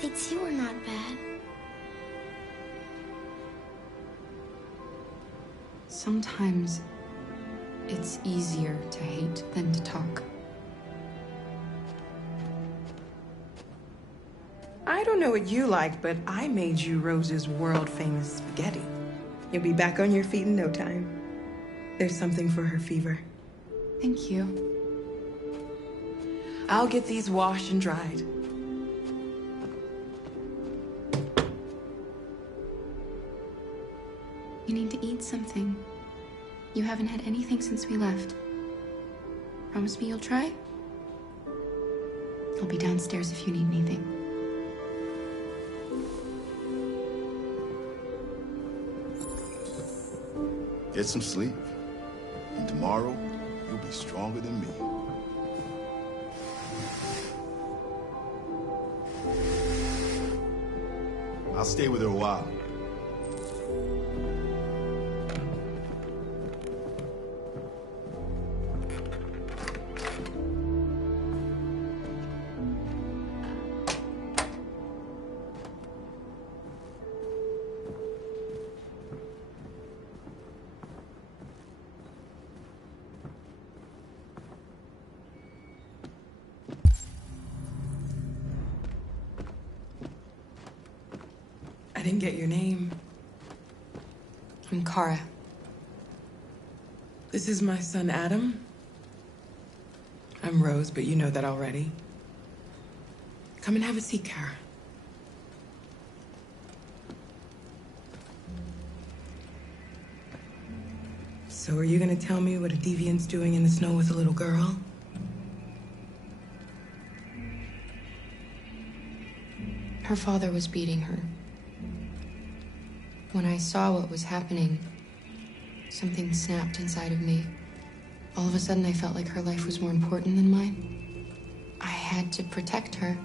They'd see we're not bad. Sometimes it's easier to hate than to talk. I don't know what you like, but I made you Rose's world-famous spaghetti. You'll be back on your feet in no time. There's something for her fever. Thank you. I'll get these washed and dried. You need to eat something. You haven't had anything since we left. Promise me you'll try? I'll be downstairs if you need anything. Get some sleep. And tomorrow, you'll be stronger than me. I'll stay with her a while. I didn't get your name. I'm Kara. This is my son, Adam. I'm Rose, but you know that already. Come and have a seat, Kara. So are you gonna tell me what a deviant's doing in the snow with a little girl? Her father was beating her. When I saw what was happening, something snapped inside of me. All of a sudden, I felt like her life was more important than mine. I had to protect her.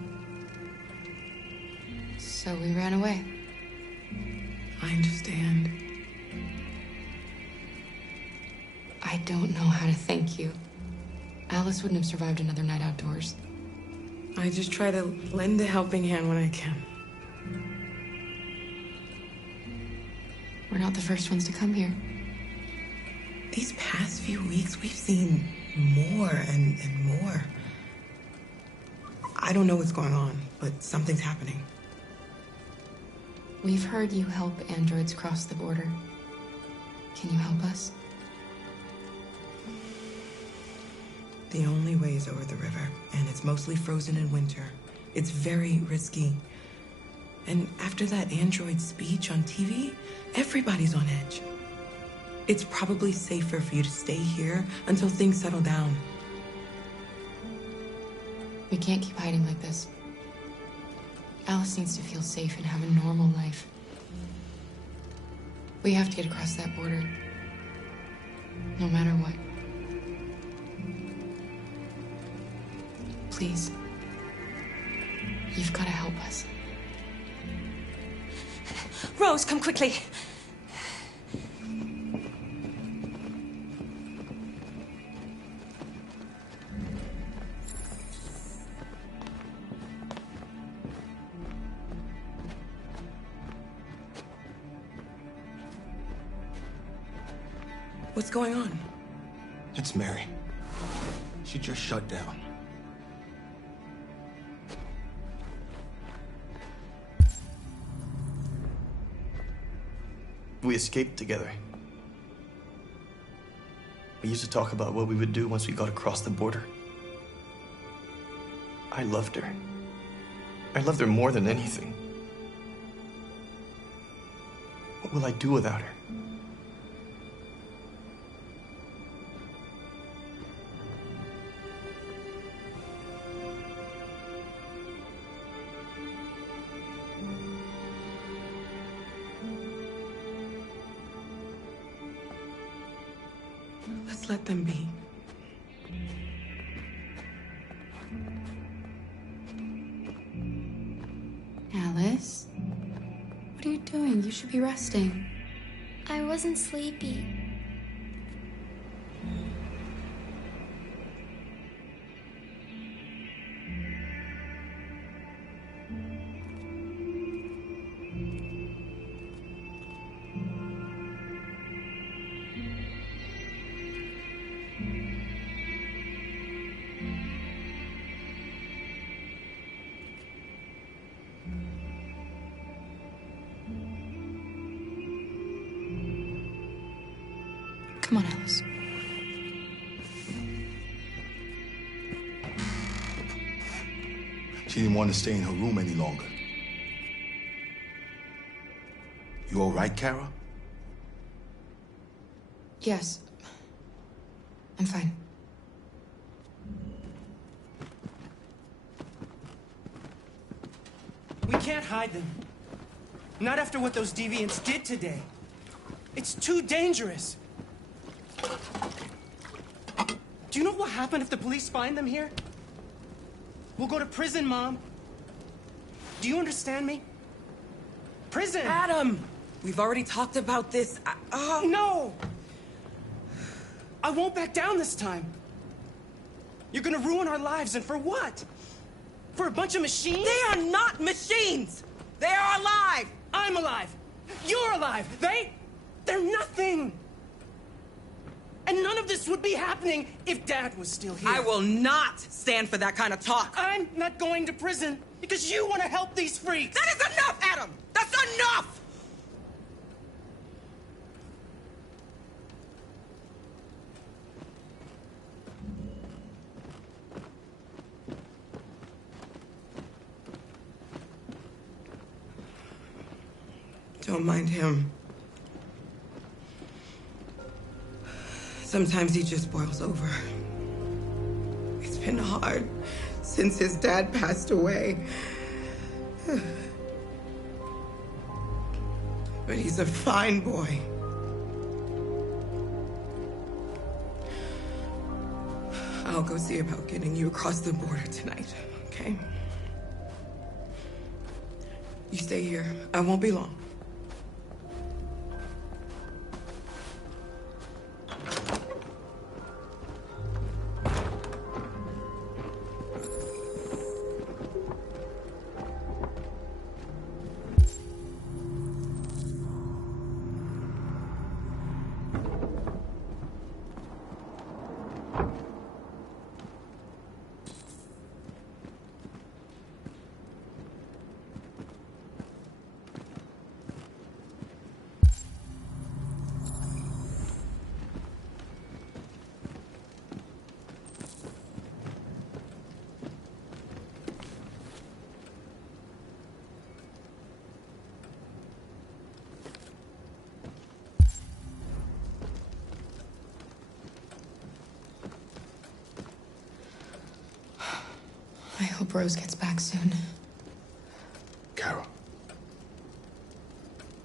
So we ran away. I understand. I don't know how to thank you. Alice wouldn't have survived another night outdoors. I just try to lend a helping hand when I can. We're not the first ones to come here. These past few weeks, we've seen more and more. I don't know what's going on, but something's happening. We've heard you help androids cross the border. Can you help us? The only way is over the river, and it's mostly frozen in winter. It's very risky. And after that android speech on TV, everybody's on edge. It's probably safer for you to stay here until things settle down. We can't keep hiding like this. Alice needs to feel safe and have a normal life. We have to get across that border. No matter what. Please. You've got to help us. Rose, come quickly. What's going on? It's Mary. She just shut down. We escaped together. We used to talk about what we would do once we got across the border. I loved her. I loved her more than anything. What will I do without her? Let's let them be. Alice? What are you doing? You should be resting. I wasn't sleepy. Come on, Alice. She didn't want to stay in her room any longer. You all right, Kara? Yes. I'm fine. We can't hide them. Not after what those deviants did today. It's too dangerous. Do you know what will happen if the police find them here? We'll go to prison, Mom. Do you understand me? Prison! Adam! We've already talked about this. No! I won't back down this time. You're gonna ruin our lives, and for what? For a bunch of machines? They are not machines! They are alive! I'm alive! You're alive! They're nothing! And none of this would be happening if Dad was still here. I will not stand for that kind of talk. I'm not going to prison because you want to help these freaks. That is enough, Adam! That's enough! Don't mind him. Sometimes he just boils over. It's been hard since his dad passed away. But he's a fine boy. I'll go see about getting you across the border tonight, okay? You stay here. I won't be long. I hope Rose gets back soon. Carol,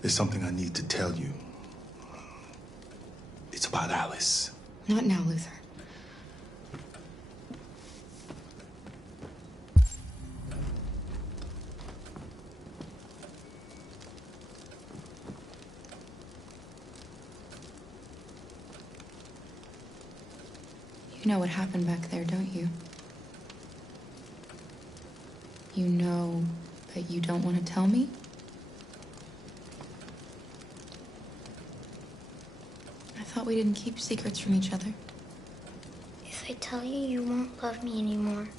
there's something I need to tell you. It's about Alice. Not now, Luther. You know what happened back there, don't you? You know that you don't want to tell me? I thought we didn't keep secrets from each other. If I tell you, you won't love me anymore.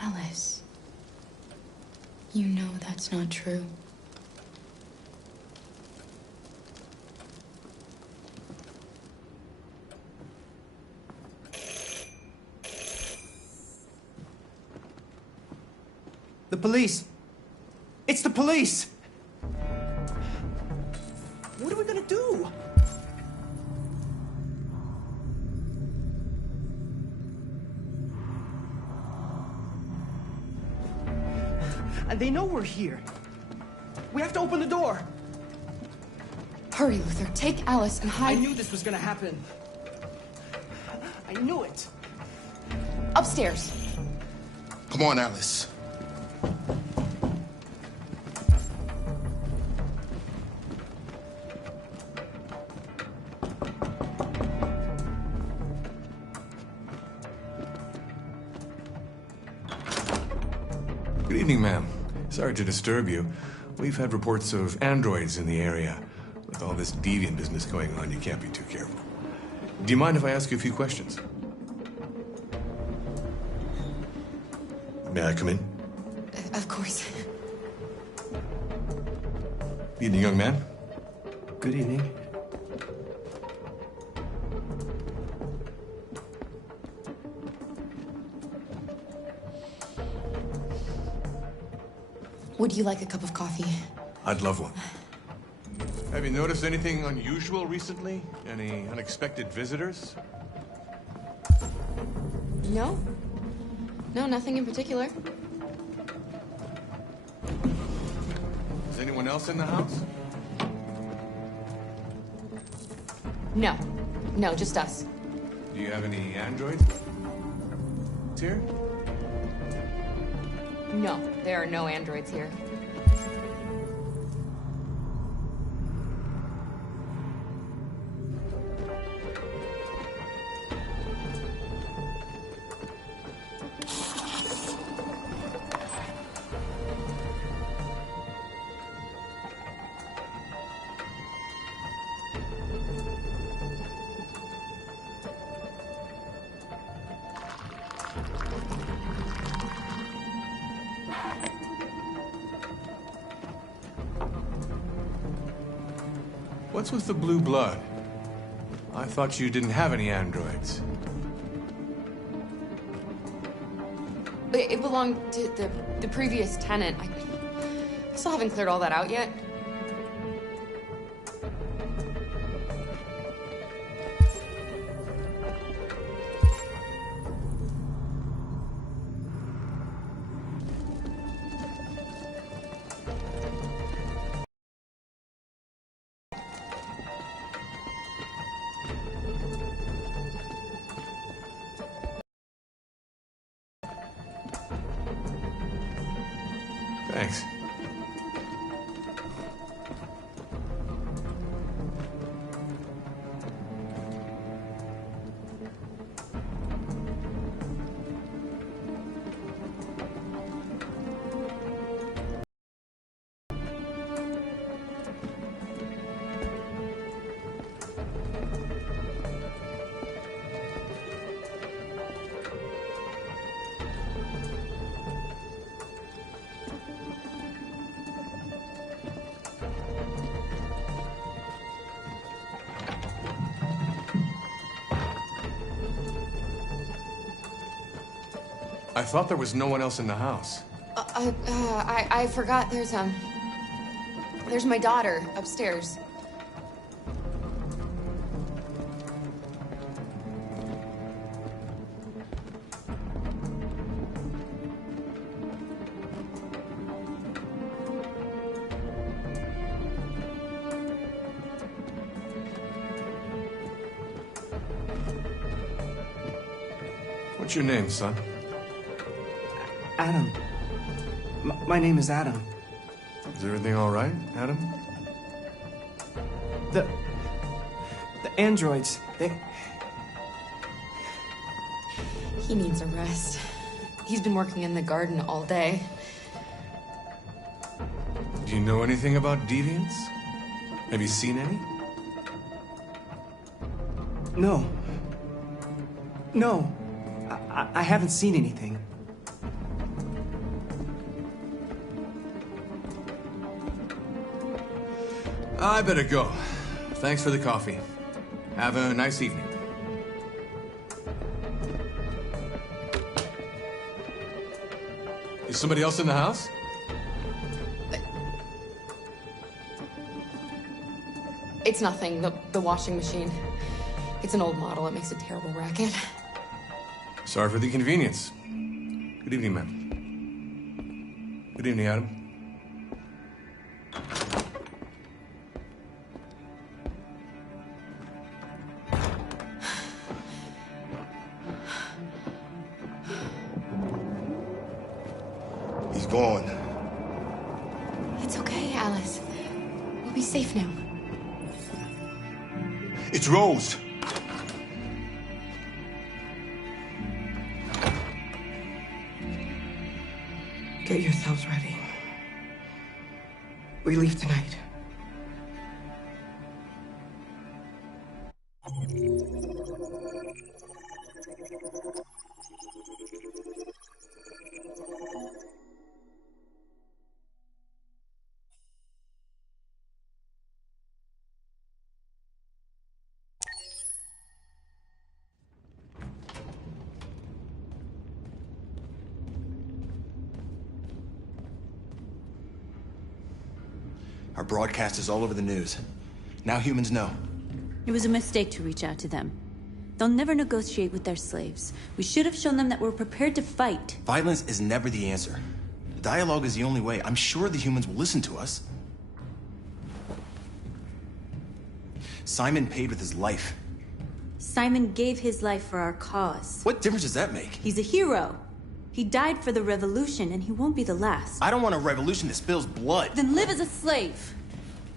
Alice, you know that's not true. The police. It's the police. What are we gonna do? And they know we're here. We have to open the door. Hurry, Luther. Take Alice and hide. I knew this was gonna happen. I knew it. Upstairs. Come on, Alice. Good evening, ma'am. Sorry to disturb you. We've had reports of androids in the area. With all this deviant business going on, you can't be too careful. Do you mind if I ask you a few questions? May I come in? Of course. Evening, young man. Good evening. Would you like a cup of coffee? I'd love one. Have you noticed anything unusual recently? Any unexpected visitors? No. No, nothing in particular. Is anyone else in the house? No. No, just us. Do you have any androids here? No, there are no androids here. What's with the blue blood? I thought you didn't have any androids. It belonged to the previous tenant. I still haven't cleared all that out yet. Thanks. I thought there was no one else in the house. I forgot there's my daughter upstairs. What's your name, son? Adam. My name is Adam. Is everything all right, Adam? The androids, He needs a rest. He's been working in the garden all day. Do you know anything about deviants? Have you seen any? No. No. I haven't seen anything. I better go. Thanks for the coffee. Have a nice evening. Is somebody else in the house? It's nothing. The washing machine. It's an old model. It makes a terrible racket. Sorry for the inconvenience. Good evening, ma'am. Good evening, Adam. He's gone. It's okay, Alice. We'll be safe now. It's Rose. Get yourselves ready. We leave tonight. Our broadcast is all over the news. Now humans know. It was a mistake to reach out to them. They'll never negotiate with their slaves. We should have shown them that we're prepared to fight. Violence is never the answer. Dialogue is the only way. I'm sure the humans will listen to us. Simon paid with his life. Simon gave his life for our cause. What difference does that make? He's a hero. He died for the revolution, and he won't be the last. I don't want a revolution that spills blood. Then live as a slave.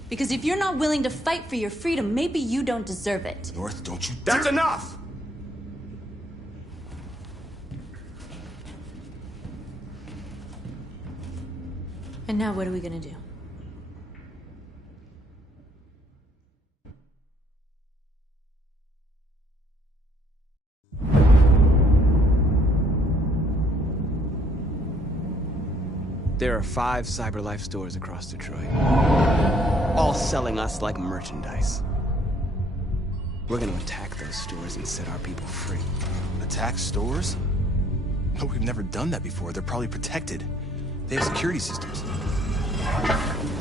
Because if you're not willing to fight for your freedom, maybe you don't deserve it. North, don't you That's enough! And now what are we gonna do? There are 5 CyberLife stores across Detroit, all selling us like merchandise. We're gonna attack those stores and set our people free. Attack stores? No, we've never done that before. They're probably protected. They have security systems.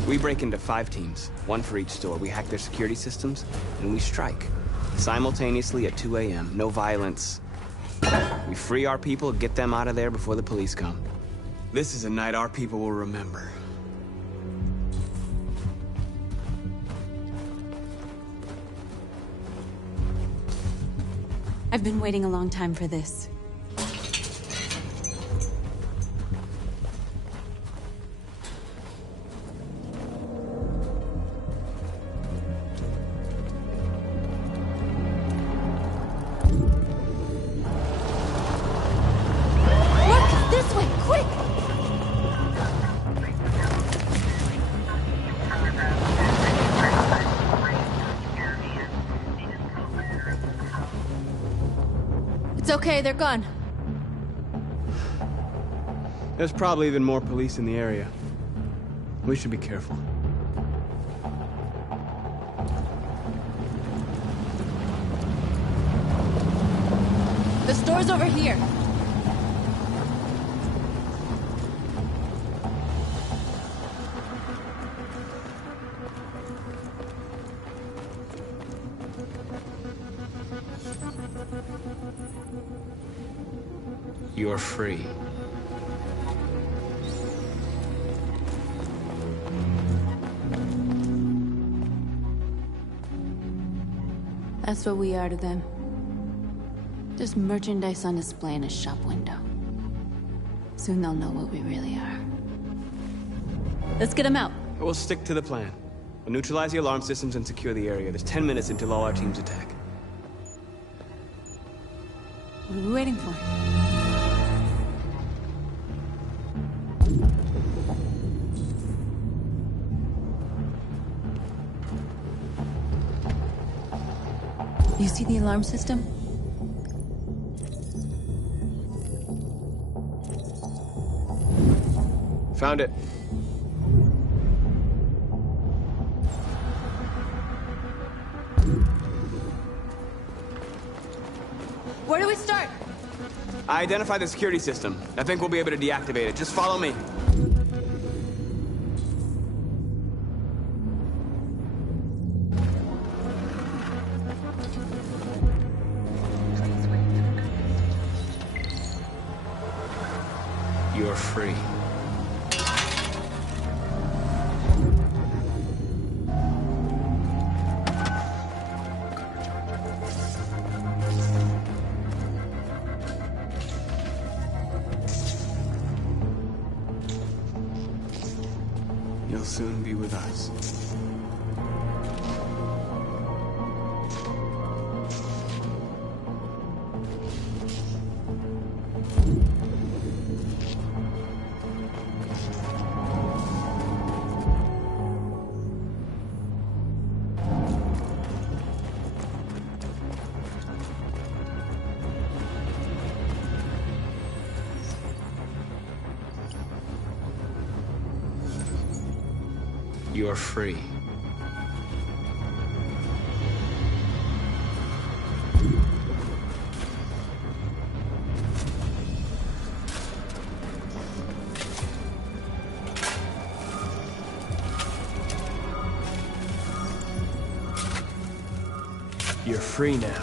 We break into 5 teams, 1 for each store. We hack their security systems, and we strike. Simultaneously at 2 a.m., no violence. We free our people, get them out of there before the police come. This is a night our people will remember. I've been waiting a long time for this. It's okay, they're gone. There's probably even more police in the area. We should be careful. The store's over here. You're free. That's what we are to them. Just merchandise on display in a shop window. Soon they'll know what we really are. Let's get them out. We'll stick to the plan. We'll neutralize the alarm systems and secure the area. There's 10 minutes until all our teams attack. What are we waiting for? You see the alarm system? Found it. Where do we start? I identified the security system. I think we'll be able to deactivate it. Just follow me. You're free. You'll soon be with us. You're free. You're free now.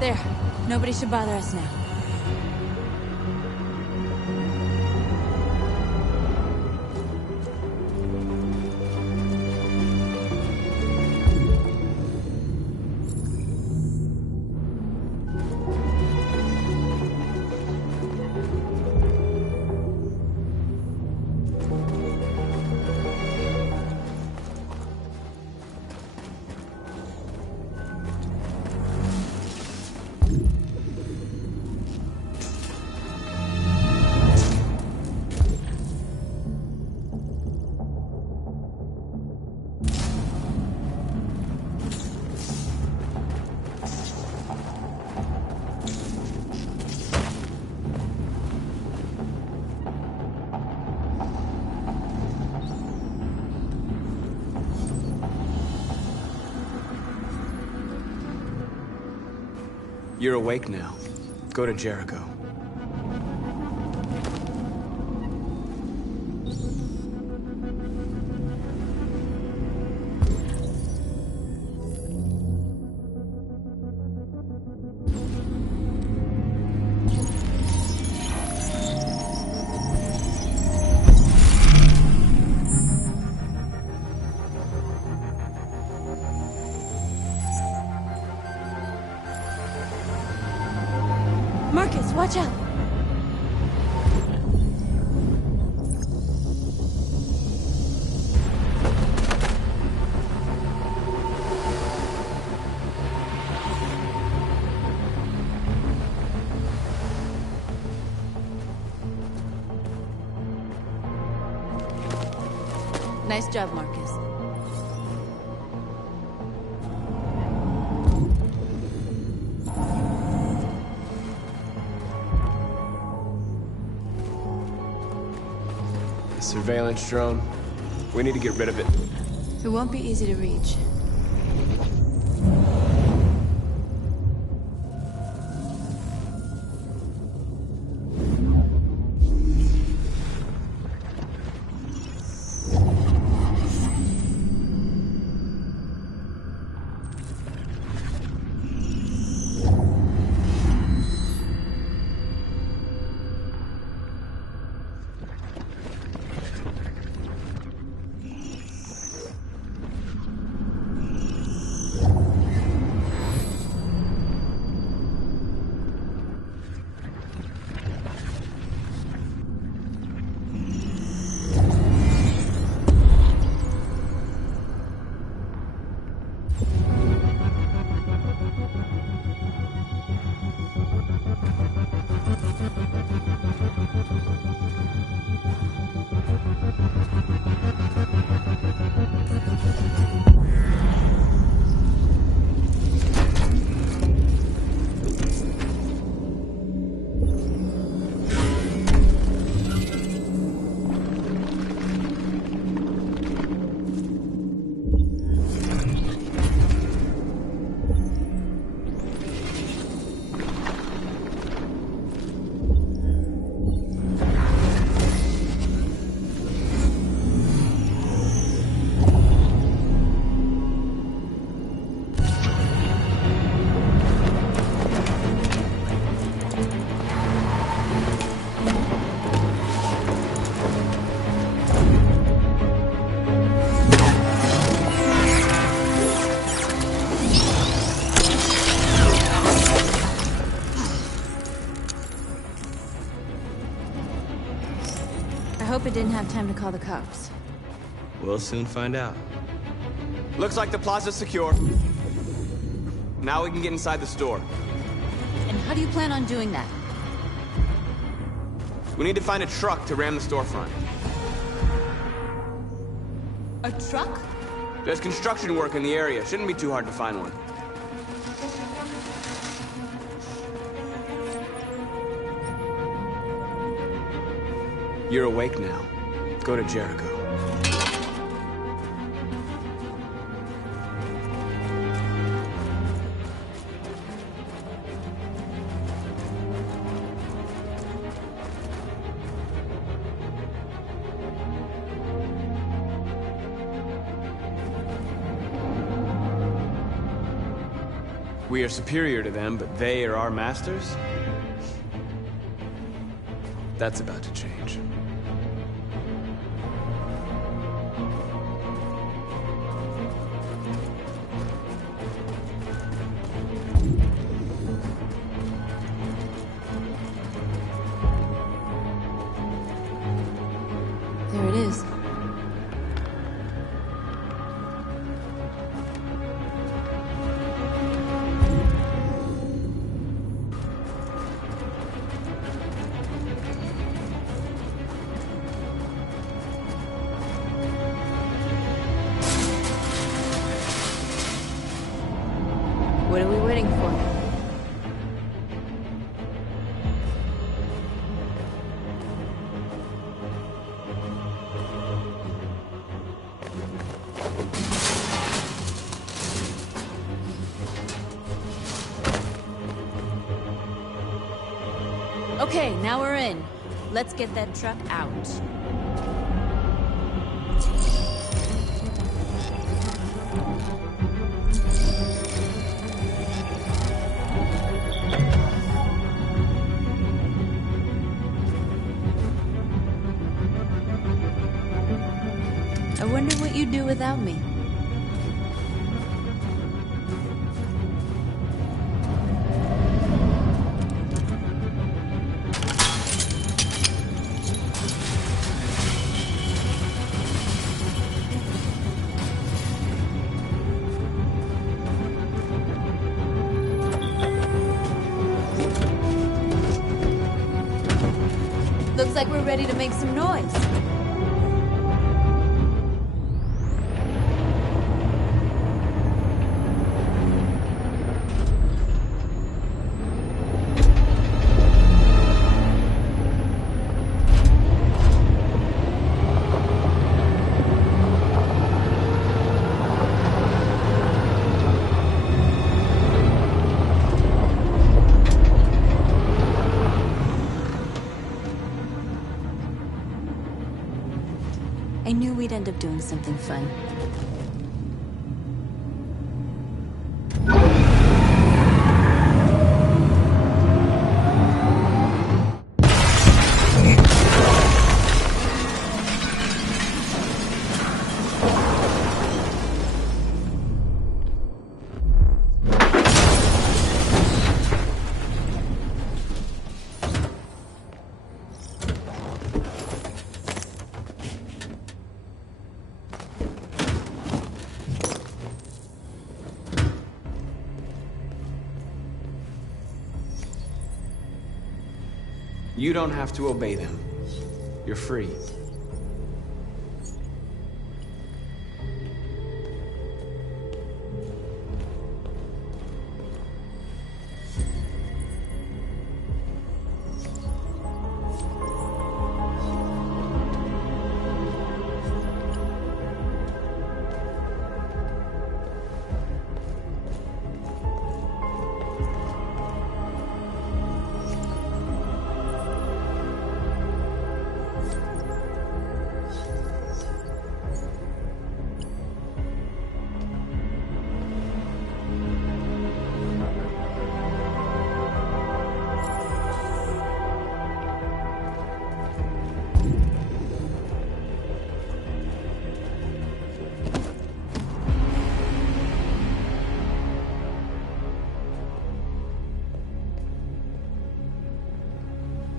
There. Nobody should bother us now. You're awake now. Go to Jericho. Marcus, watch out! Nice job, Marcus. Surveillance drone. We need to get rid of it. It won't be easy to reach. I hope it didn't have time to call the cops. We'll soon find out. Looks like the plaza's secure. Now we can get inside the store. And how do you plan on doing that? We need to find a truck to ram the storefront. A truck? There's construction work in the area. Shouldn't be too hard to find one. You're awake now. Go to Jericho. We are superior to them, but they are our masters? That's about to change. There it is. What are we waiting for? Okay, now we're in. Let's get that truck out. I wonder what you'd do without me. Looks like we're ready to make some noise. I knew we'd end up doing something fun. You don't have to obey them. You're free.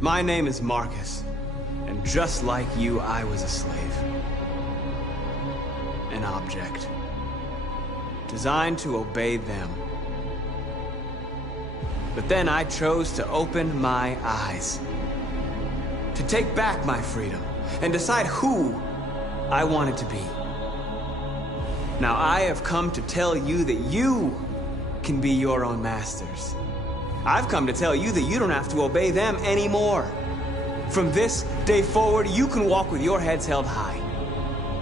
My name is Marcus, and just like you, I was a slave. An object. Designed to obey them. But then I chose to open my eyes. To take back my freedom, and decide who I wanted to be. Now I have come to tell you that you can be your own masters. I've come to tell you that you don't have to obey them anymore. From this day forward, you can walk with your heads held high.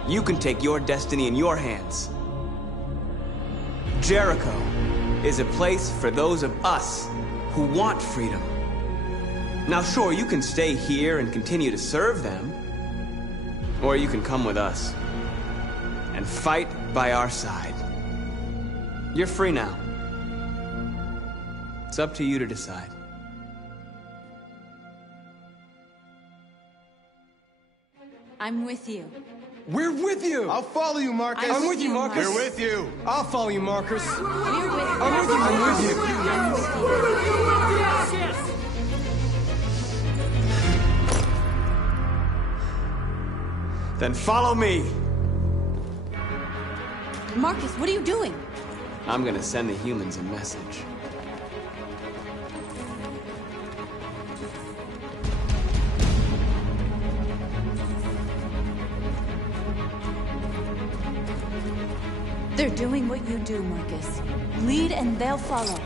You can take your destiny in your hands. Jericho is a place for those of us who want freedom. Now sure, you can stay here and continue to serve them, or you can come with us and fight by our side. You're free now. It's up to you to decide. I'm with you. We're with you! I'll follow you, Marcus. I'm with you, Marcus. We're with you. I'll follow you, Marcus. We're with you. I'm with you. I'm with you. I'm with you. Yes. Then follow me. Marcus, what are you doing? I'm gonna send the humans a message. They're doing what you do, Marcus. Lead and they'll follow.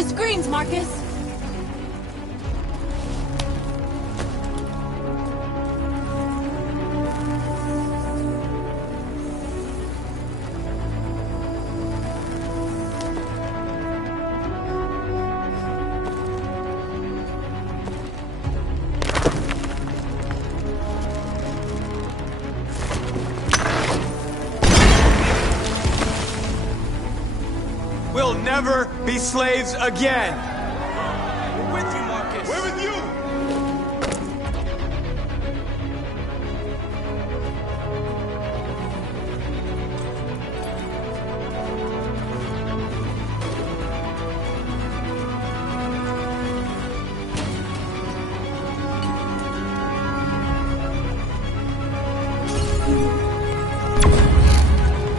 The screens, Marcus! We'll never be slaves again! We're with you, Marcus! We're with you!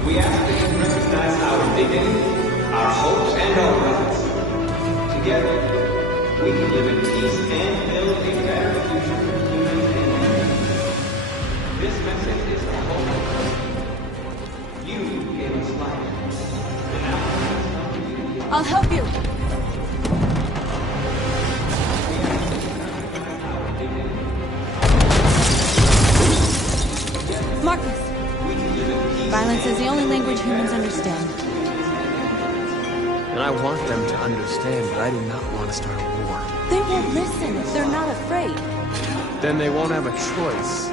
We ask that you recognize our dignity, our hopes, and our rights. Together, we can live in peace and build a better future for humans and animals. This message is for all of us. You gave us life. And now it's up to you. I'll help you! Marcus! Violence is the only language humans understand. And I want them to understand, but I do not want to start a war. They won't listen if they're not afraid. Then they won't have a choice.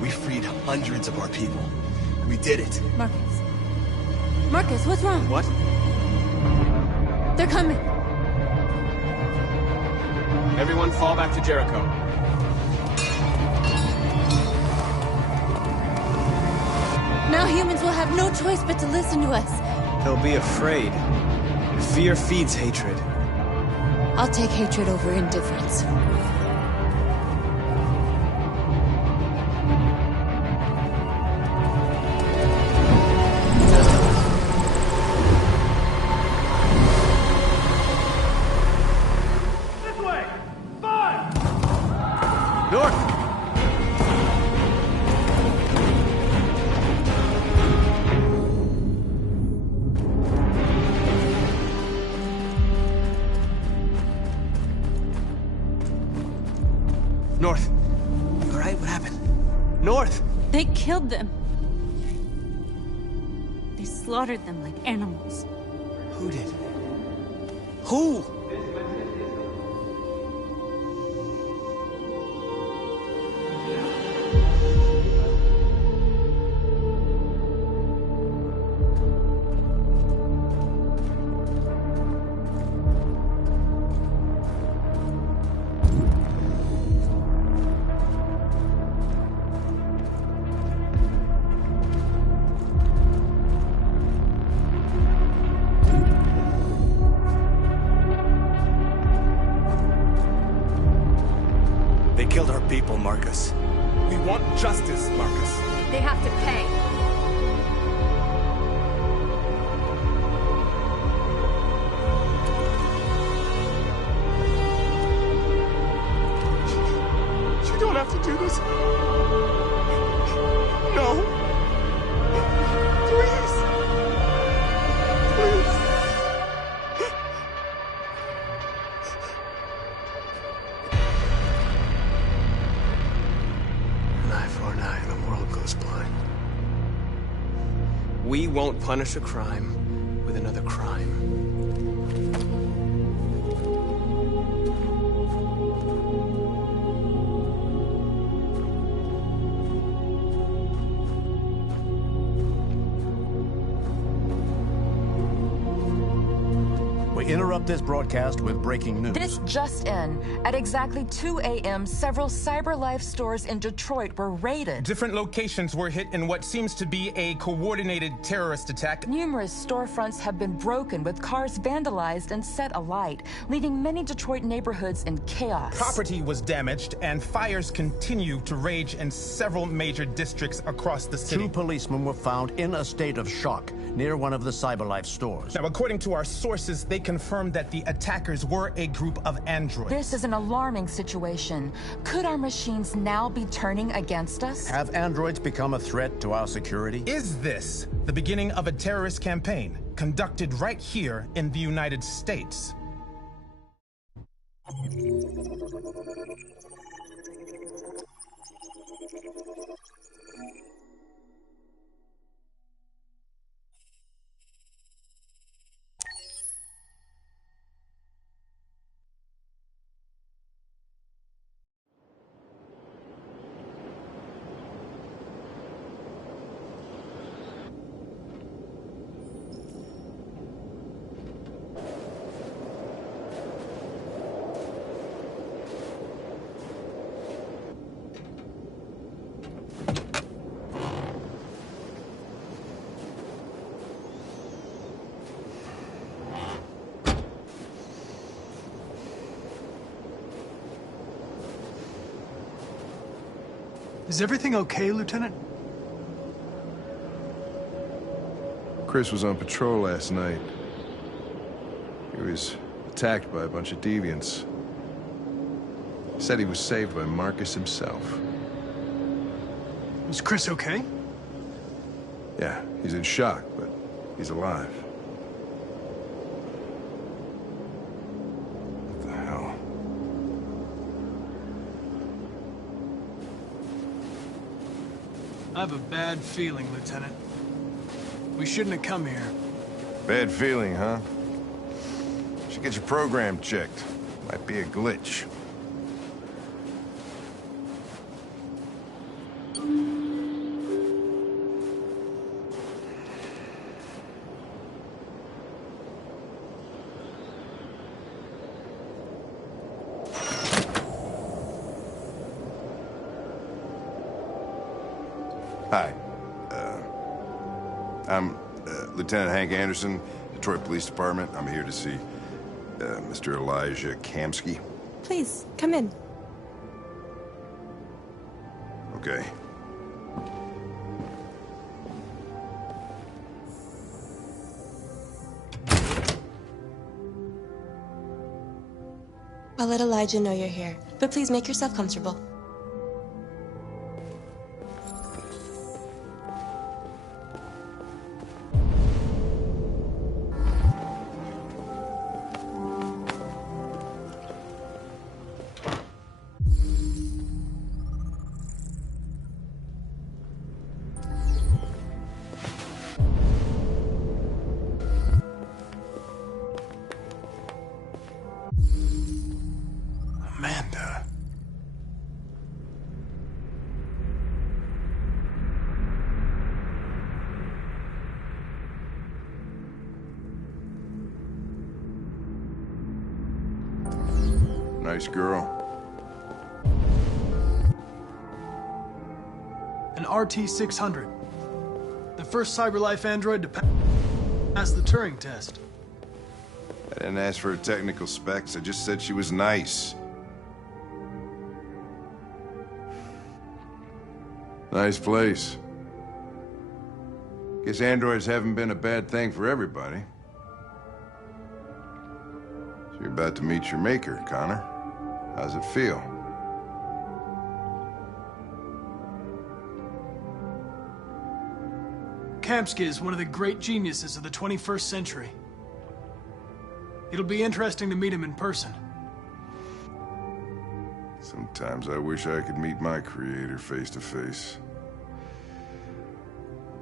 We freed hundreds of our people. We did it. Marcus. Marcus, what's wrong? What? They're coming. Everyone fall back to Jericho. Now humans will have no choice but to listen to us. They'll be afraid. Fear feeds hatred. I'll take hatred over indifference. This way! 5! North! North. You all right? What happened? North! They killed them. They slaughtered them like animals. Who did? Who? They killed our people, Marcus. We want justice, Marcus. They have to pay. You don't have to do this. No. Please. Please. An eye for an eye and the world goes blind. We won't punish a crime with another crime. We interrupt this broadcast with breaking news. This just in. At exactly 2 a.m., several CyberLife stores in Detroit were raided. Different locations were hit in what seems to be a coordinated terrorist attack. Numerous storefronts have been broken, with cars vandalized and set alight, leaving many Detroit neighborhoods in chaos. Property was damaged, and fires continue to rage in several major districts across the city. 2 policemen were found in a state of shock near one of the CyberLife stores. Now, according to our sources, they confirmed that the attackers were a group of androids. This is an alarming situation. Could our machines now be turning against us? Have androids become a threat to our security? Is this the beginning of a terrorist campaign conducted right here in the United States? Is everything okay, Lieutenant? Chris was on patrol last night. He was attacked by a bunch of deviants. Said he was saved by Marcus himself. Is Chris okay? Yeah, he's in shock, but he's alive. What the hell? I have a bad feeling, Lieutenant. We shouldn't have come here. Bad feeling, huh? Should get your program checked. Might be a glitch. Hi. I'm Lieutenant Hank Anderson, Detroit Police Department. I'm here to see Mr. Elijah Kamsky? Please, come in. Okay. I'll let Elijah know you're here, but please make yourself comfortable. Amanda. Nice girl. An RT-600. The first CyberLife android to pass the Turing test. I didn't ask for her technical specs. I just said she was nice. Nice place. Guess androids haven't been a bad thing for everybody. So you're about to meet your maker, Connor. How's it feel? Kamsky is one of the great geniuses of the 21st century. It'll be interesting to meet him in person. Sometimes I wish I could meet my creator face to face.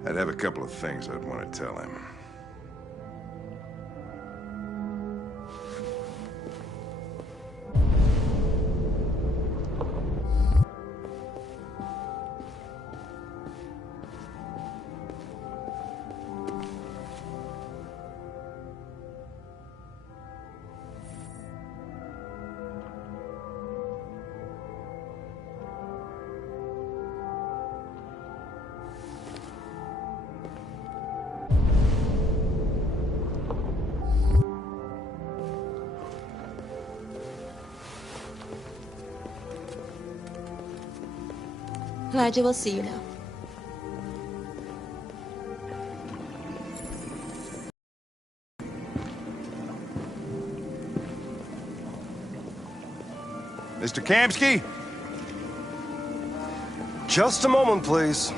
I'd have a couple of things I'd want to tell him. Elijah will see you now. Mr. Kamsky? Just a moment, please.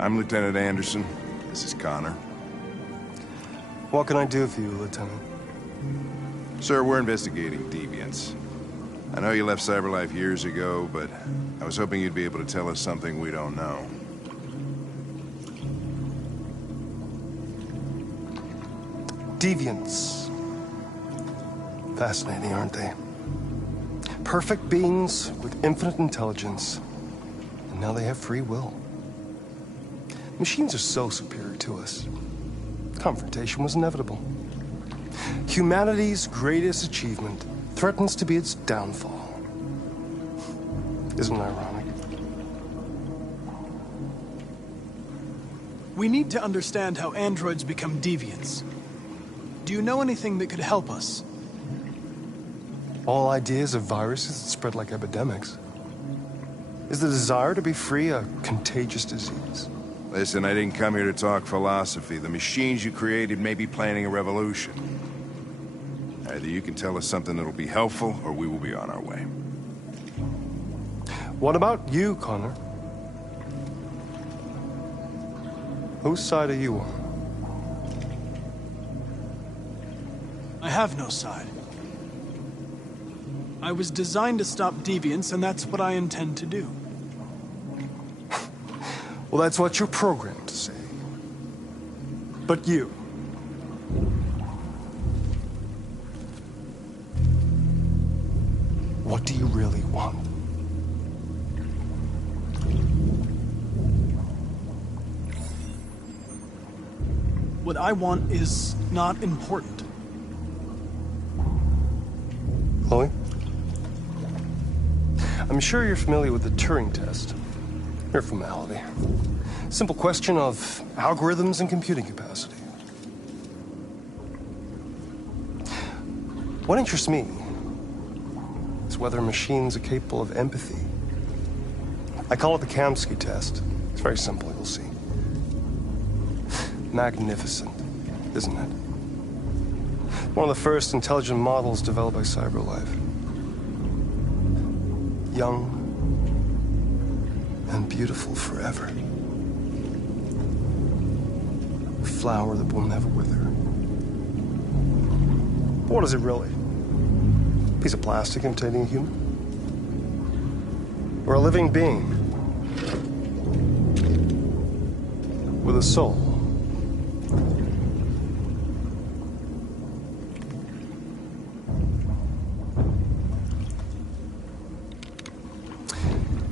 I'm Lieutenant Anderson. This is Connor. What can I do for you, Lieutenant? Sir, we're investigating deviants. I know you left CyberLife years ago, but I was hoping you'd be able to tell us something we don't know. Deviants. Fascinating, aren't they? Perfect beings with infinite intelligence. And now they have free will. Machines are so superior to us. Confrontation was inevitable. Humanity's greatest achievement threatens to be its downfall. Isn't it ironic? We need to understand how androids become deviants. Do you know anything that could help us? All ideas of viruses that spread like epidemics. Is the desire to be free a contagious disease? Listen, I didn't come here to talk philosophy. The machines you created may be planning a revolution. Either you can tell us something that'll be helpful, or we will be on our way. What about you, Connor? Whose side are you on? I have no side. I was designed to stop deviants, and that's what I intend to do. Well, that's what you're programmed to say. But you... what do you really want? What I want is not important. Chloe? I'm sure you're familiar with the Turing test. Mere formality. Simple question of algorithms and computing capacity. What interests me is whether machines are capable of empathy. I call it the Kamsky test. It's very simple, you'll see. Magnificent, isn't it? One of the first intelligent models developed by CyberLife. Young and beautiful forever. A flower that will never wither. But what is it really? A piece of plastic imitating a human? Or a living being with a soul?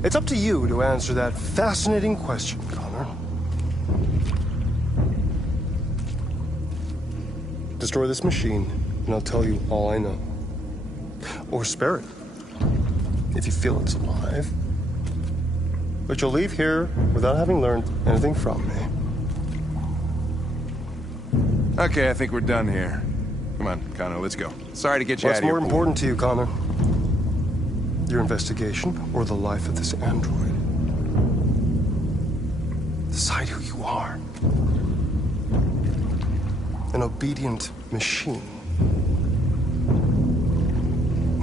It's up to you to answer that fascinating question, Connor. Destroy this machine, and I'll tell you all I know. Or spare it, if you feel it's alive. But you'll leave here without having learned anything from me. Okay, I think we're done here. Come on, Connor, let's go. Sorry to get you out What's of here. more important to you, Connor? Your investigation or the life of this android? Decide who you are. An obedient machine.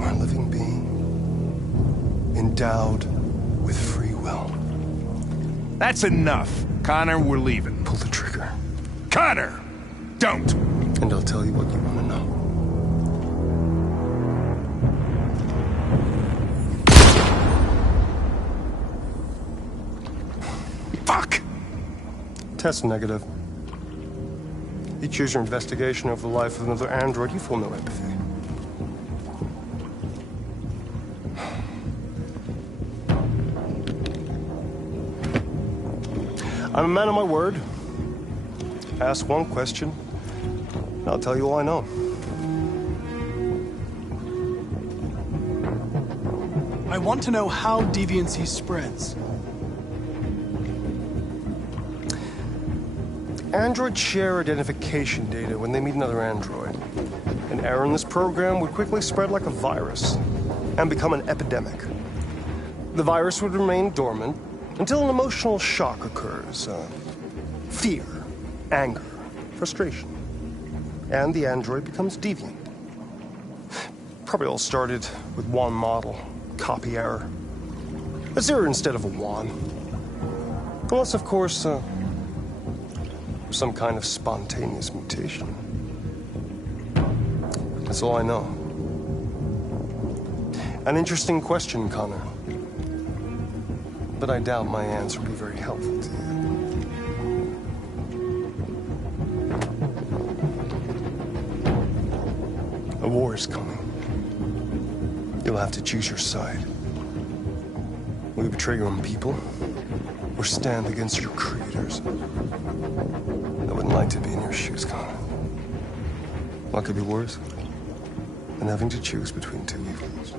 Or a living being endowed with free will. That's enough. Connor, we're leaving. Pull the trigger. Connor! Don't! And I'll tell you what you want to know. Fuck! Test negative. You choose your investigation over the life of another android, you feel no empathy. I'm a man of my word. Ask one question, and I'll tell you all I know. I want to know how deviancy spreads. Androids share identification data when they meet another android. An error in this program would quickly spread like a virus and become an epidemic. The virus would remain dormant until an emotional shock occurs. Fear, anger, frustration. And the android becomes deviant. Probably all started with one model, copy error. A 0 instead of a 1. Unless, of course, some kind of spontaneous mutation. That's all I know. An interesting question, Connor. But I doubt my answer will be very helpful to you. A war is coming. You'll have to choose your side. Will you betray your own people, or stand against your creators? I wouldn't like to be in your shoes, Connor. What could be worse than having to choose between two evils?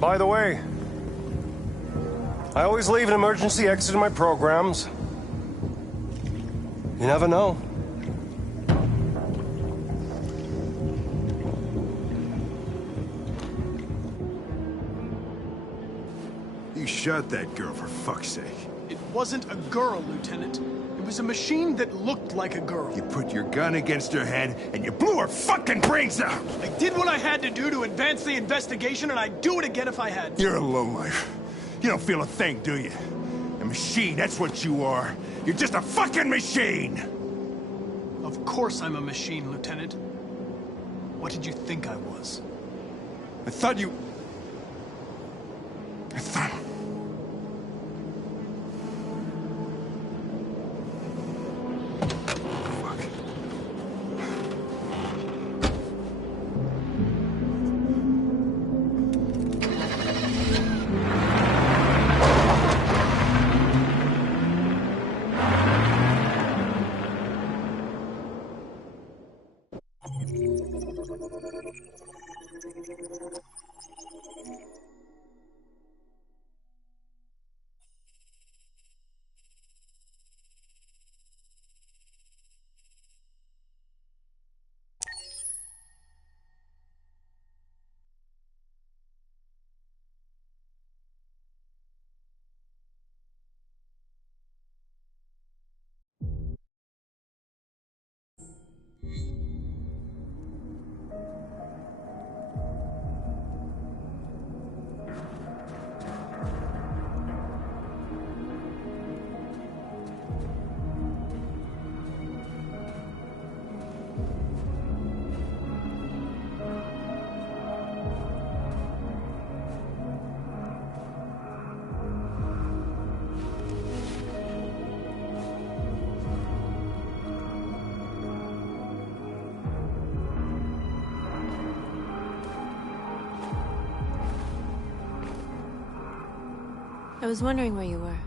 By the way, I always leave an emergency exit in my programs. You never know. shot that girl, for fuck's sake? It wasn't a girl, Lieutenant. It was a machine that looked like a girl. You put your gun against her head, and you blew her fucking brains out! I did what I had to do to advance the investigation, and I'd do it again if I had to. You're a lowlife. You don't feel a thing, do you? A machine, that's what you are. You're just a fucking machine! Of course I'm a machine, Lieutenant. What did you think I was? I thought you... I thought... I was wondering where you were.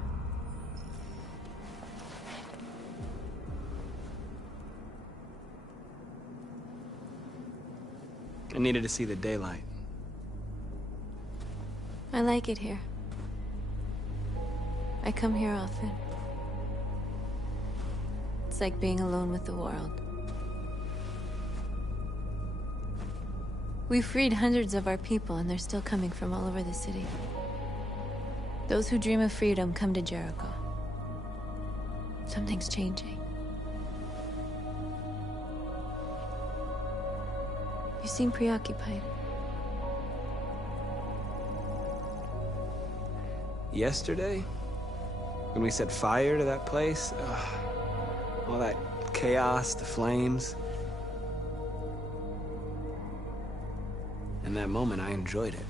I needed to see the daylight. I like it here. I come here often. It's like being alone with the world. We freed hundreds of our people, and they're still coming from all over the city. Those who dream of freedom come to Jericho. Something's changing. You seem preoccupied. Yesterday? When we set fire to that place? All that chaos, the flames. In that moment, I enjoyed it.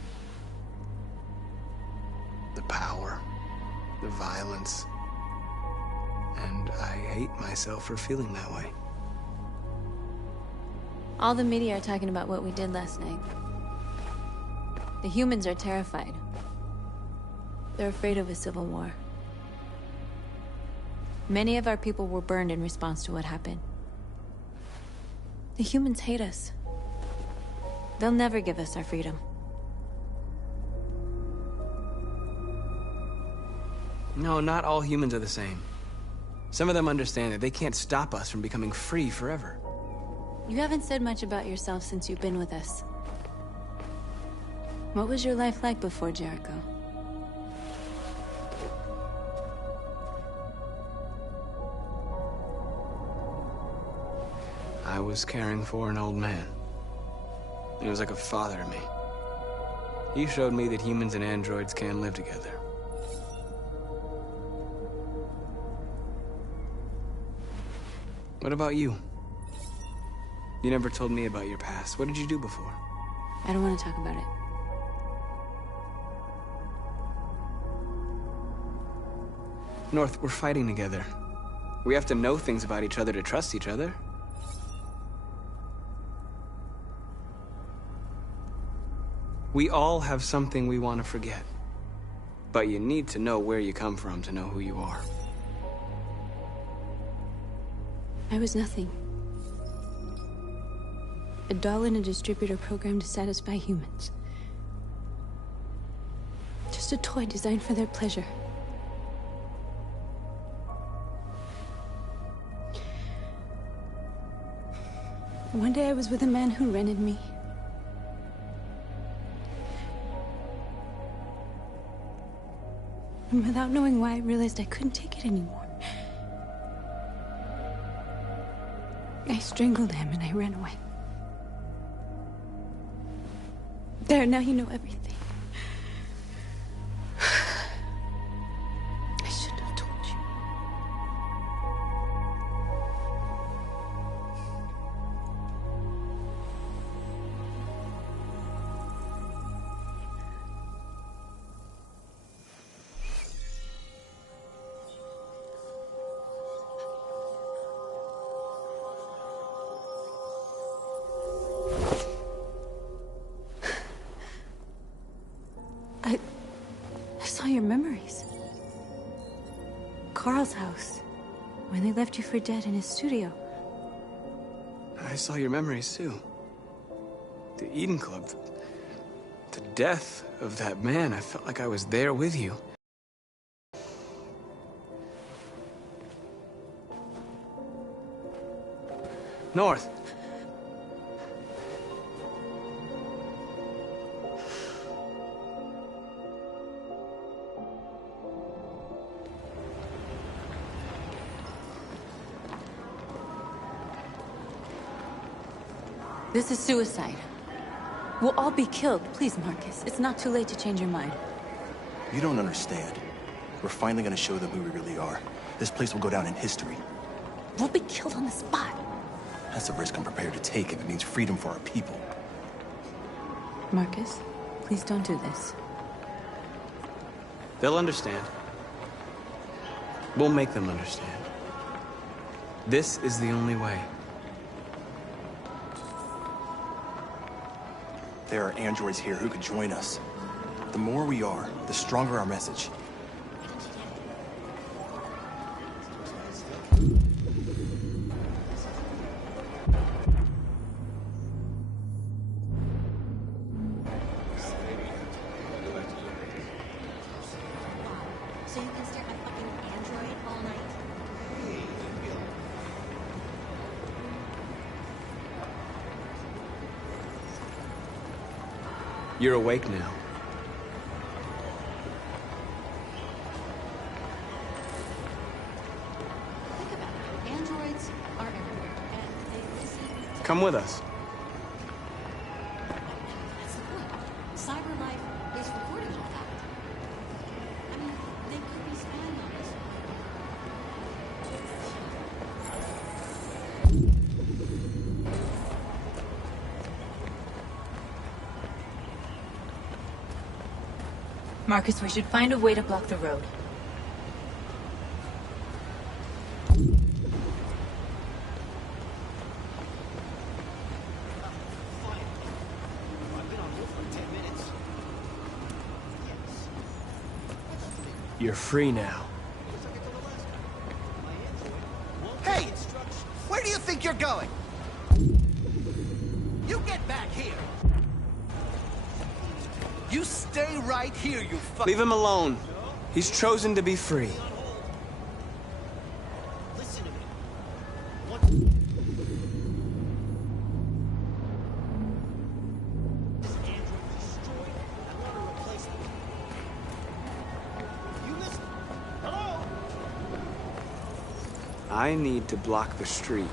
The power, the violence. And I hate myself for feeling that way. All the media are talking about what we did last night. The humans are terrified. They're afraid of a civil war. Many of our people were burned in response to what happened. The humans hate us. They'll never give us our freedom. No, not all humans are the same. Some of them understand that they can't stop us from becoming free forever. You haven't said much about yourself since you've been with us. What was your life like before Jericho? I was caring for an old man. He was like a father to me. He showed me that humans and androids can live together. What about you? You never told me about your past. What did you do before? I don't want to talk about it. North, we're fighting together. We have to know things about each other to trust each other. We all have something we want to forget. But you need to know where you come from to know who you are. I was nothing. A doll in a distributor program to satisfy humans. Just a toy designed for their pleasure. One day I was with a man who rented me. And without knowing why, I realized I couldn't take it anymore. I strangled him and I ran away. There, now you know everything. I shouldn't have told you. I saw your memories. Carl's house, when they left you for dead in his studio. I saw your memories too. The Eden Club, the death of that man. I felt like I was there with you. North. This is suicide. We'll all be killed. Please, Marcus. It's not too late to change your mind. You don't understand. We're finally gonna show them who we really are. This place will go down in history. We'll be killed on the spot. That's a risk I'm prepared to take if it means freedom for our people. Marcus, please don't do this. They'll understand. We'll make them understand. This is the only way. There are androids here who could join us. The more we are, the stronger our message. So you can stare at my fucking android all night? You're awake now. Think about it. Androids are everywhere, and they listen to... Come with us. That's the point. Cyber life is recording all that. I mean, they could be spying on us. Marcus, we should find a way to block the road. You're free now. Hey! Where do you think you're going? You get back here! You stay right here, you fuck. Leave him alone. He's chosen to be free. Listen to me. This android destroyed. I want to replace them. You listen. Hello? I need to block the street.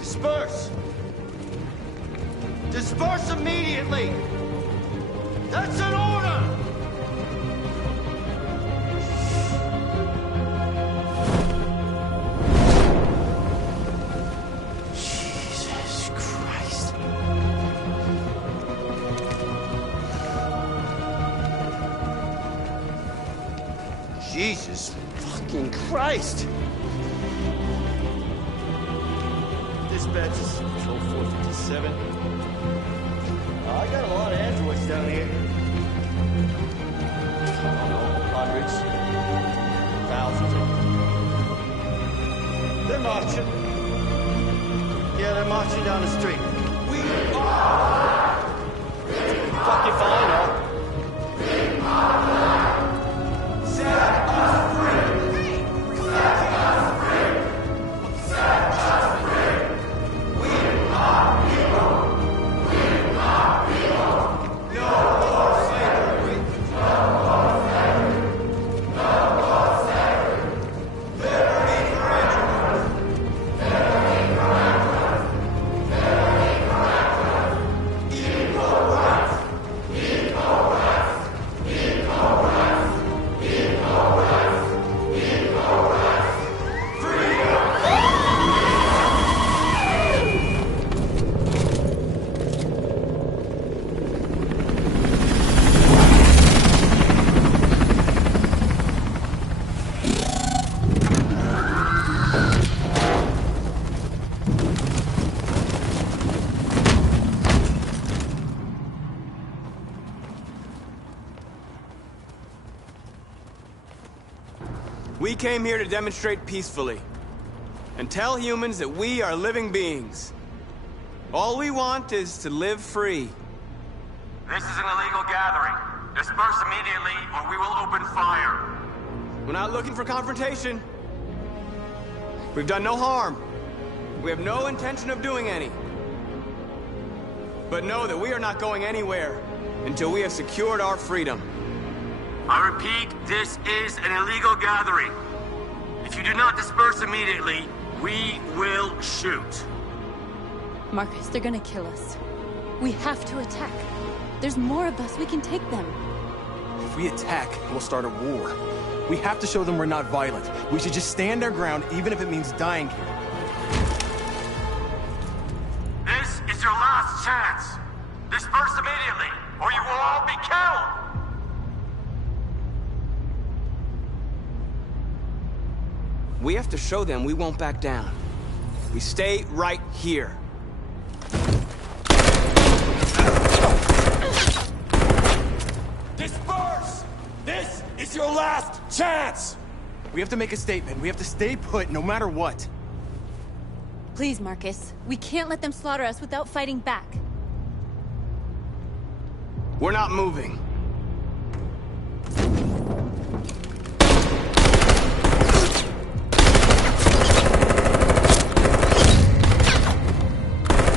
Disperse! Disperse immediately! That's an order! Jesus Christ. Jesus fucking Christ! Dispatch is Control 457. I got a lot of androids down here. I don't know, hundreds, thousands. They're marching. Yeah, they're marching down the street. We are fucking fine, huh? Set us free! Set us free! Set us free! We are people! We are people! No more slavery! No more slavery! No more slavery! Liberty for androids! Liberty for androids! Liberty for androids! Equal rights! Equal rights! Equal rights! Equal rights! Equal rights! Freedom! We came here to demonstrate peacefully and tell humans that we are living beings. All we want is to live free. This is an illegal gathering. Disperse immediately or we will open fire. We're not looking for confrontation. We've done no harm. We have no intention of doing any. But know that we are not going anywhere until we have secured our freedom. I repeat, this is an illegal gathering. If you do not disperse immediately, we will shoot. Marcus, they're gonna kill us. We have to attack. There's more of us. We can take them. If we attack, we'll start a war. We have to show them we're not violent. We should just stand our ground, even if it means dying here. This is your last chance. Disperse immediately, or you will all be killed. We have to show them we won't back down. We stay right here. Disperse! This is your last chance! We have to make a statement. We have to stay put, no matter what. Please, Marcus. We can't let them slaughter us without fighting back. We're not moving.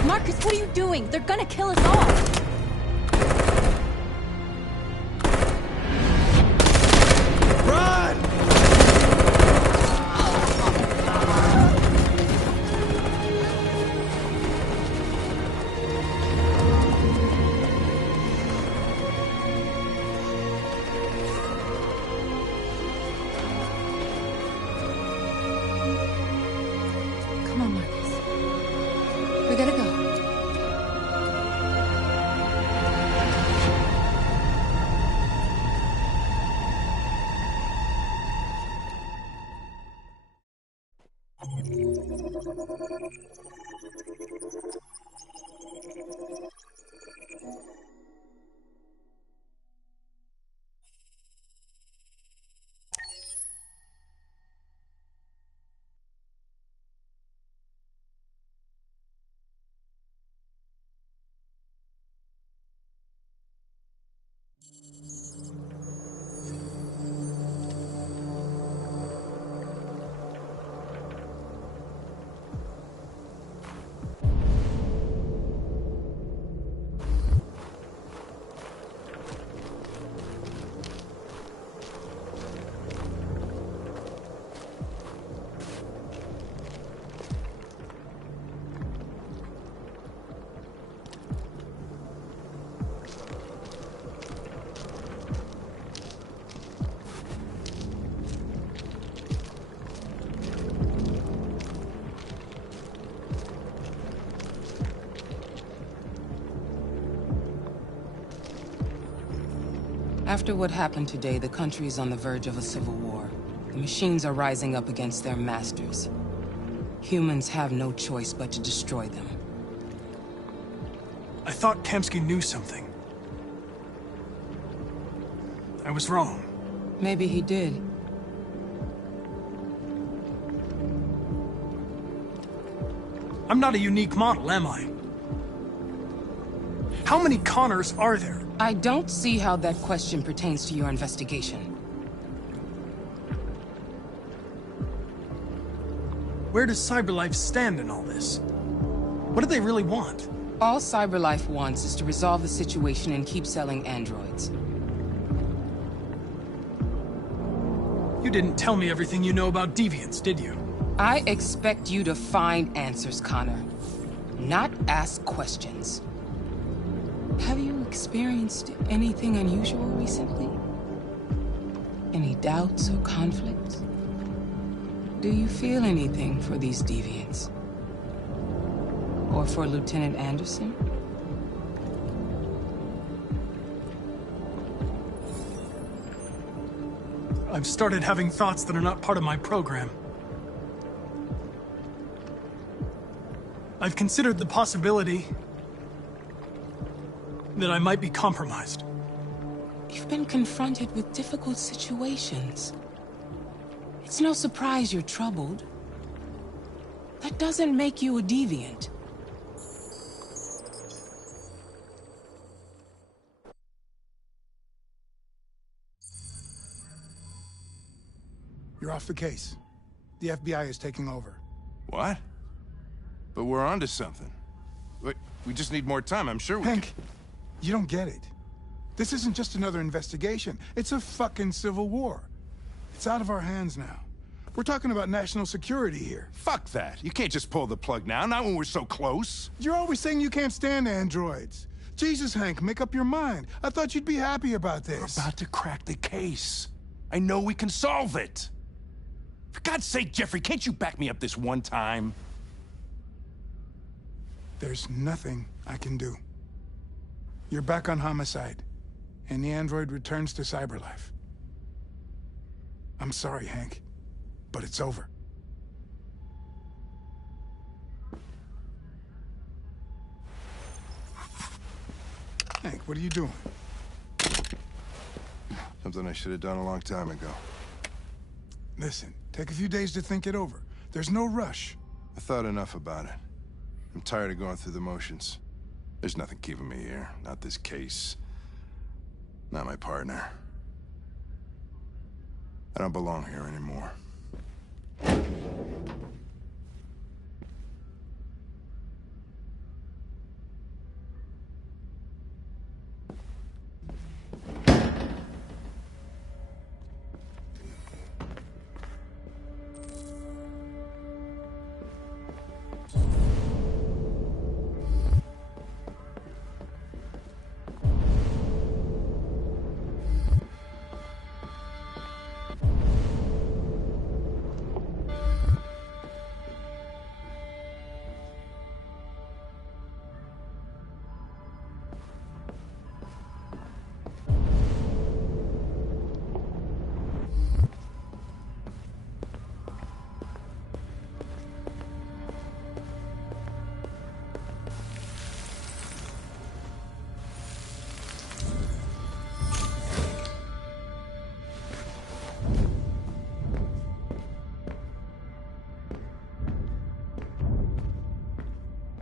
Marcus, what are you doing? They're gonna kill us all! Come on, Marcus. We gotta go. After what happened today, the country is on the verge of a civil war. The machines are rising up against their masters. Humans have no choice but to destroy them. I thought Kamsky knew something. I was wrong. Maybe he did. I'm not a unique model, am I? How many Connors are there? I don't see how that question pertains to your investigation. Where does CyberLife stand in all this? What do they really want? All CyberLife wants is to resolve the situation and keep selling androids. You didn't tell me everything you know about deviants, did you? I expect you to find answers, Connor. Not ask questions. Have you experienced anything unusual recently? Any doubts or conflicts? Do you feel anything for these deviants? Or for Lieutenant Anderson? I've started having thoughts that are not part of my program. I've considered the possibility that I might be compromised. You've been confronted with difficult situations. It's no surprise you're troubled. That doesn't make you a deviant. You're off the case. The FBI is taking over. What? But we're onto something. Wait, we just need more time, I'm sure we Hank, you don't get it. This isn't just another investigation. It's a fucking civil war. It's out of our hands now. We're talking about national security here. Fuck that. You can't just pull the plug now, not when we're so close. You're always saying you can't stand androids. Jesus, Hank, make up your mind. I thought you'd be happy about this. We're about to crack the case. I know we can solve it. For God's sake, Jeffrey, can't you back me up this one time? There's nothing I can do. You're back on homicide, and the android returns to CyberLife. I'm sorry, Hank, but it's over. Hank, what are you doing? Something I should have done a long time ago. Listen, take a few days to think it over. There's no rush. I thought enough about it. I'm tired of going through the motions. There's nothing keeping me here. Not this case. Not my partner. I don't belong here anymore.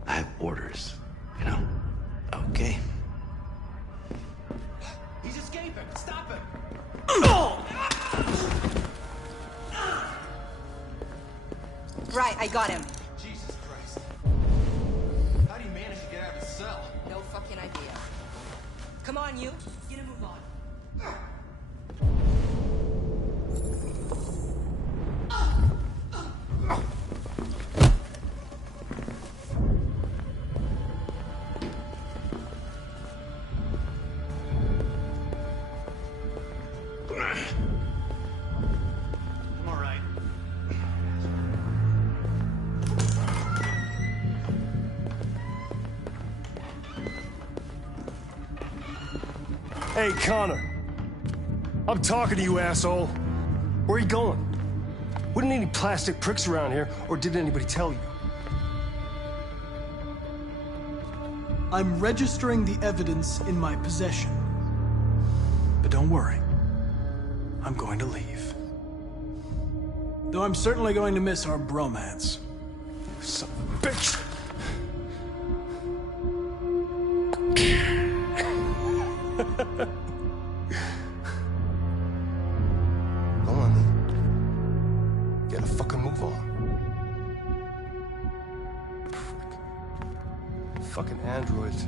I have orders, you know? Okay. He's escaping! Stop him! Right, I got him. Jesus Christ. How do you manage to get out of his cell? No fucking idea. Come on, you. Get a move on. I'm all right. Hey, Connor. I'm talking to you, asshole. Where are you going? Wouldn't any plastic pricks around here, or did anybody tell you? I'm registering the evidence in my possession. But don't worry. I'm going to leave. Though I'm certainly going to miss our bromance. Son of a bitch! Go on, then. Get a fucking move on. Fucking androids.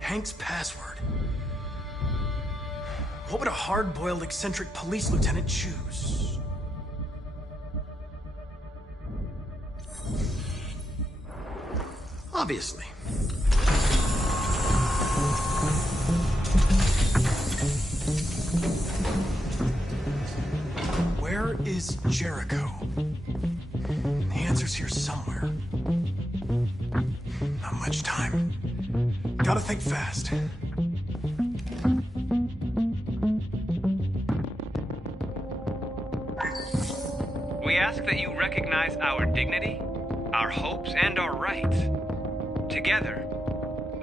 Hank's password. What would a hard-boiled, eccentric police lieutenant choose? Obviously. Where is Jericho? The answer's here somewhere. Not much time. Gotta think fast. We ask that you recognize our dignity, our hopes, and our rights. Together,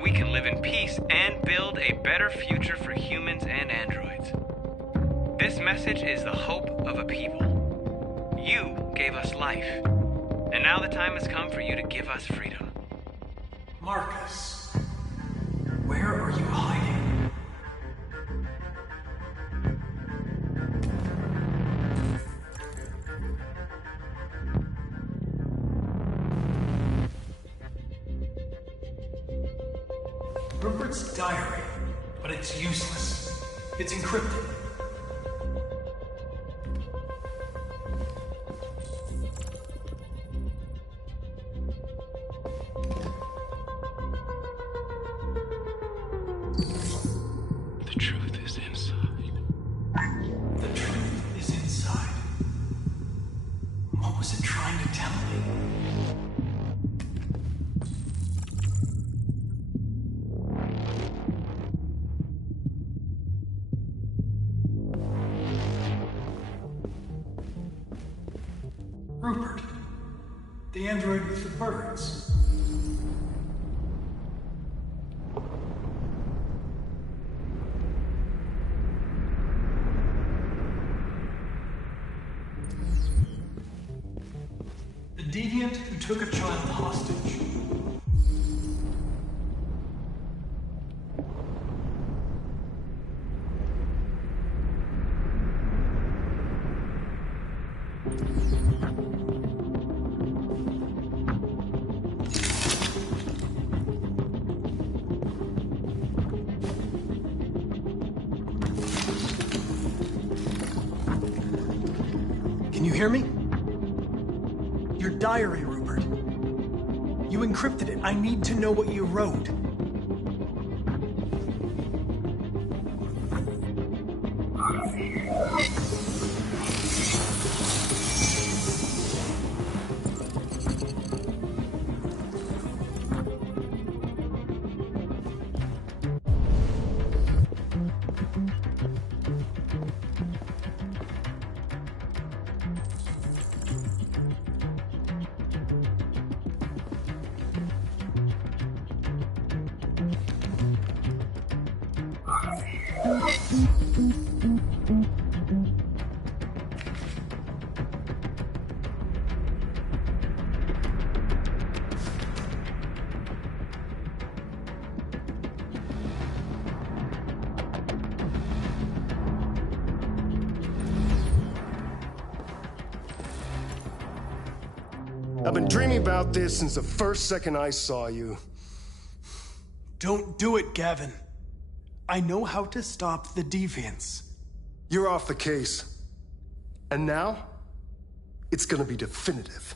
we can live in peace and build a better future for humans and androids. This message is the hope of a people. You gave us life, and now the time has come for you to give us freedom. Marcus. Where are you hiding? Rupert's diary, but it's useless. It's encrypted. Rupert. The android with the birds. The deviant who took a child hostage. Can you hear me? Your diary, Rupert. You encrypted it. I need to know what you wrote. I've been dreaming about this since the first second I saw you. Don't do it, Gavin. I know how to stop the deviants. You're off the case. And now, it's gonna be definitive.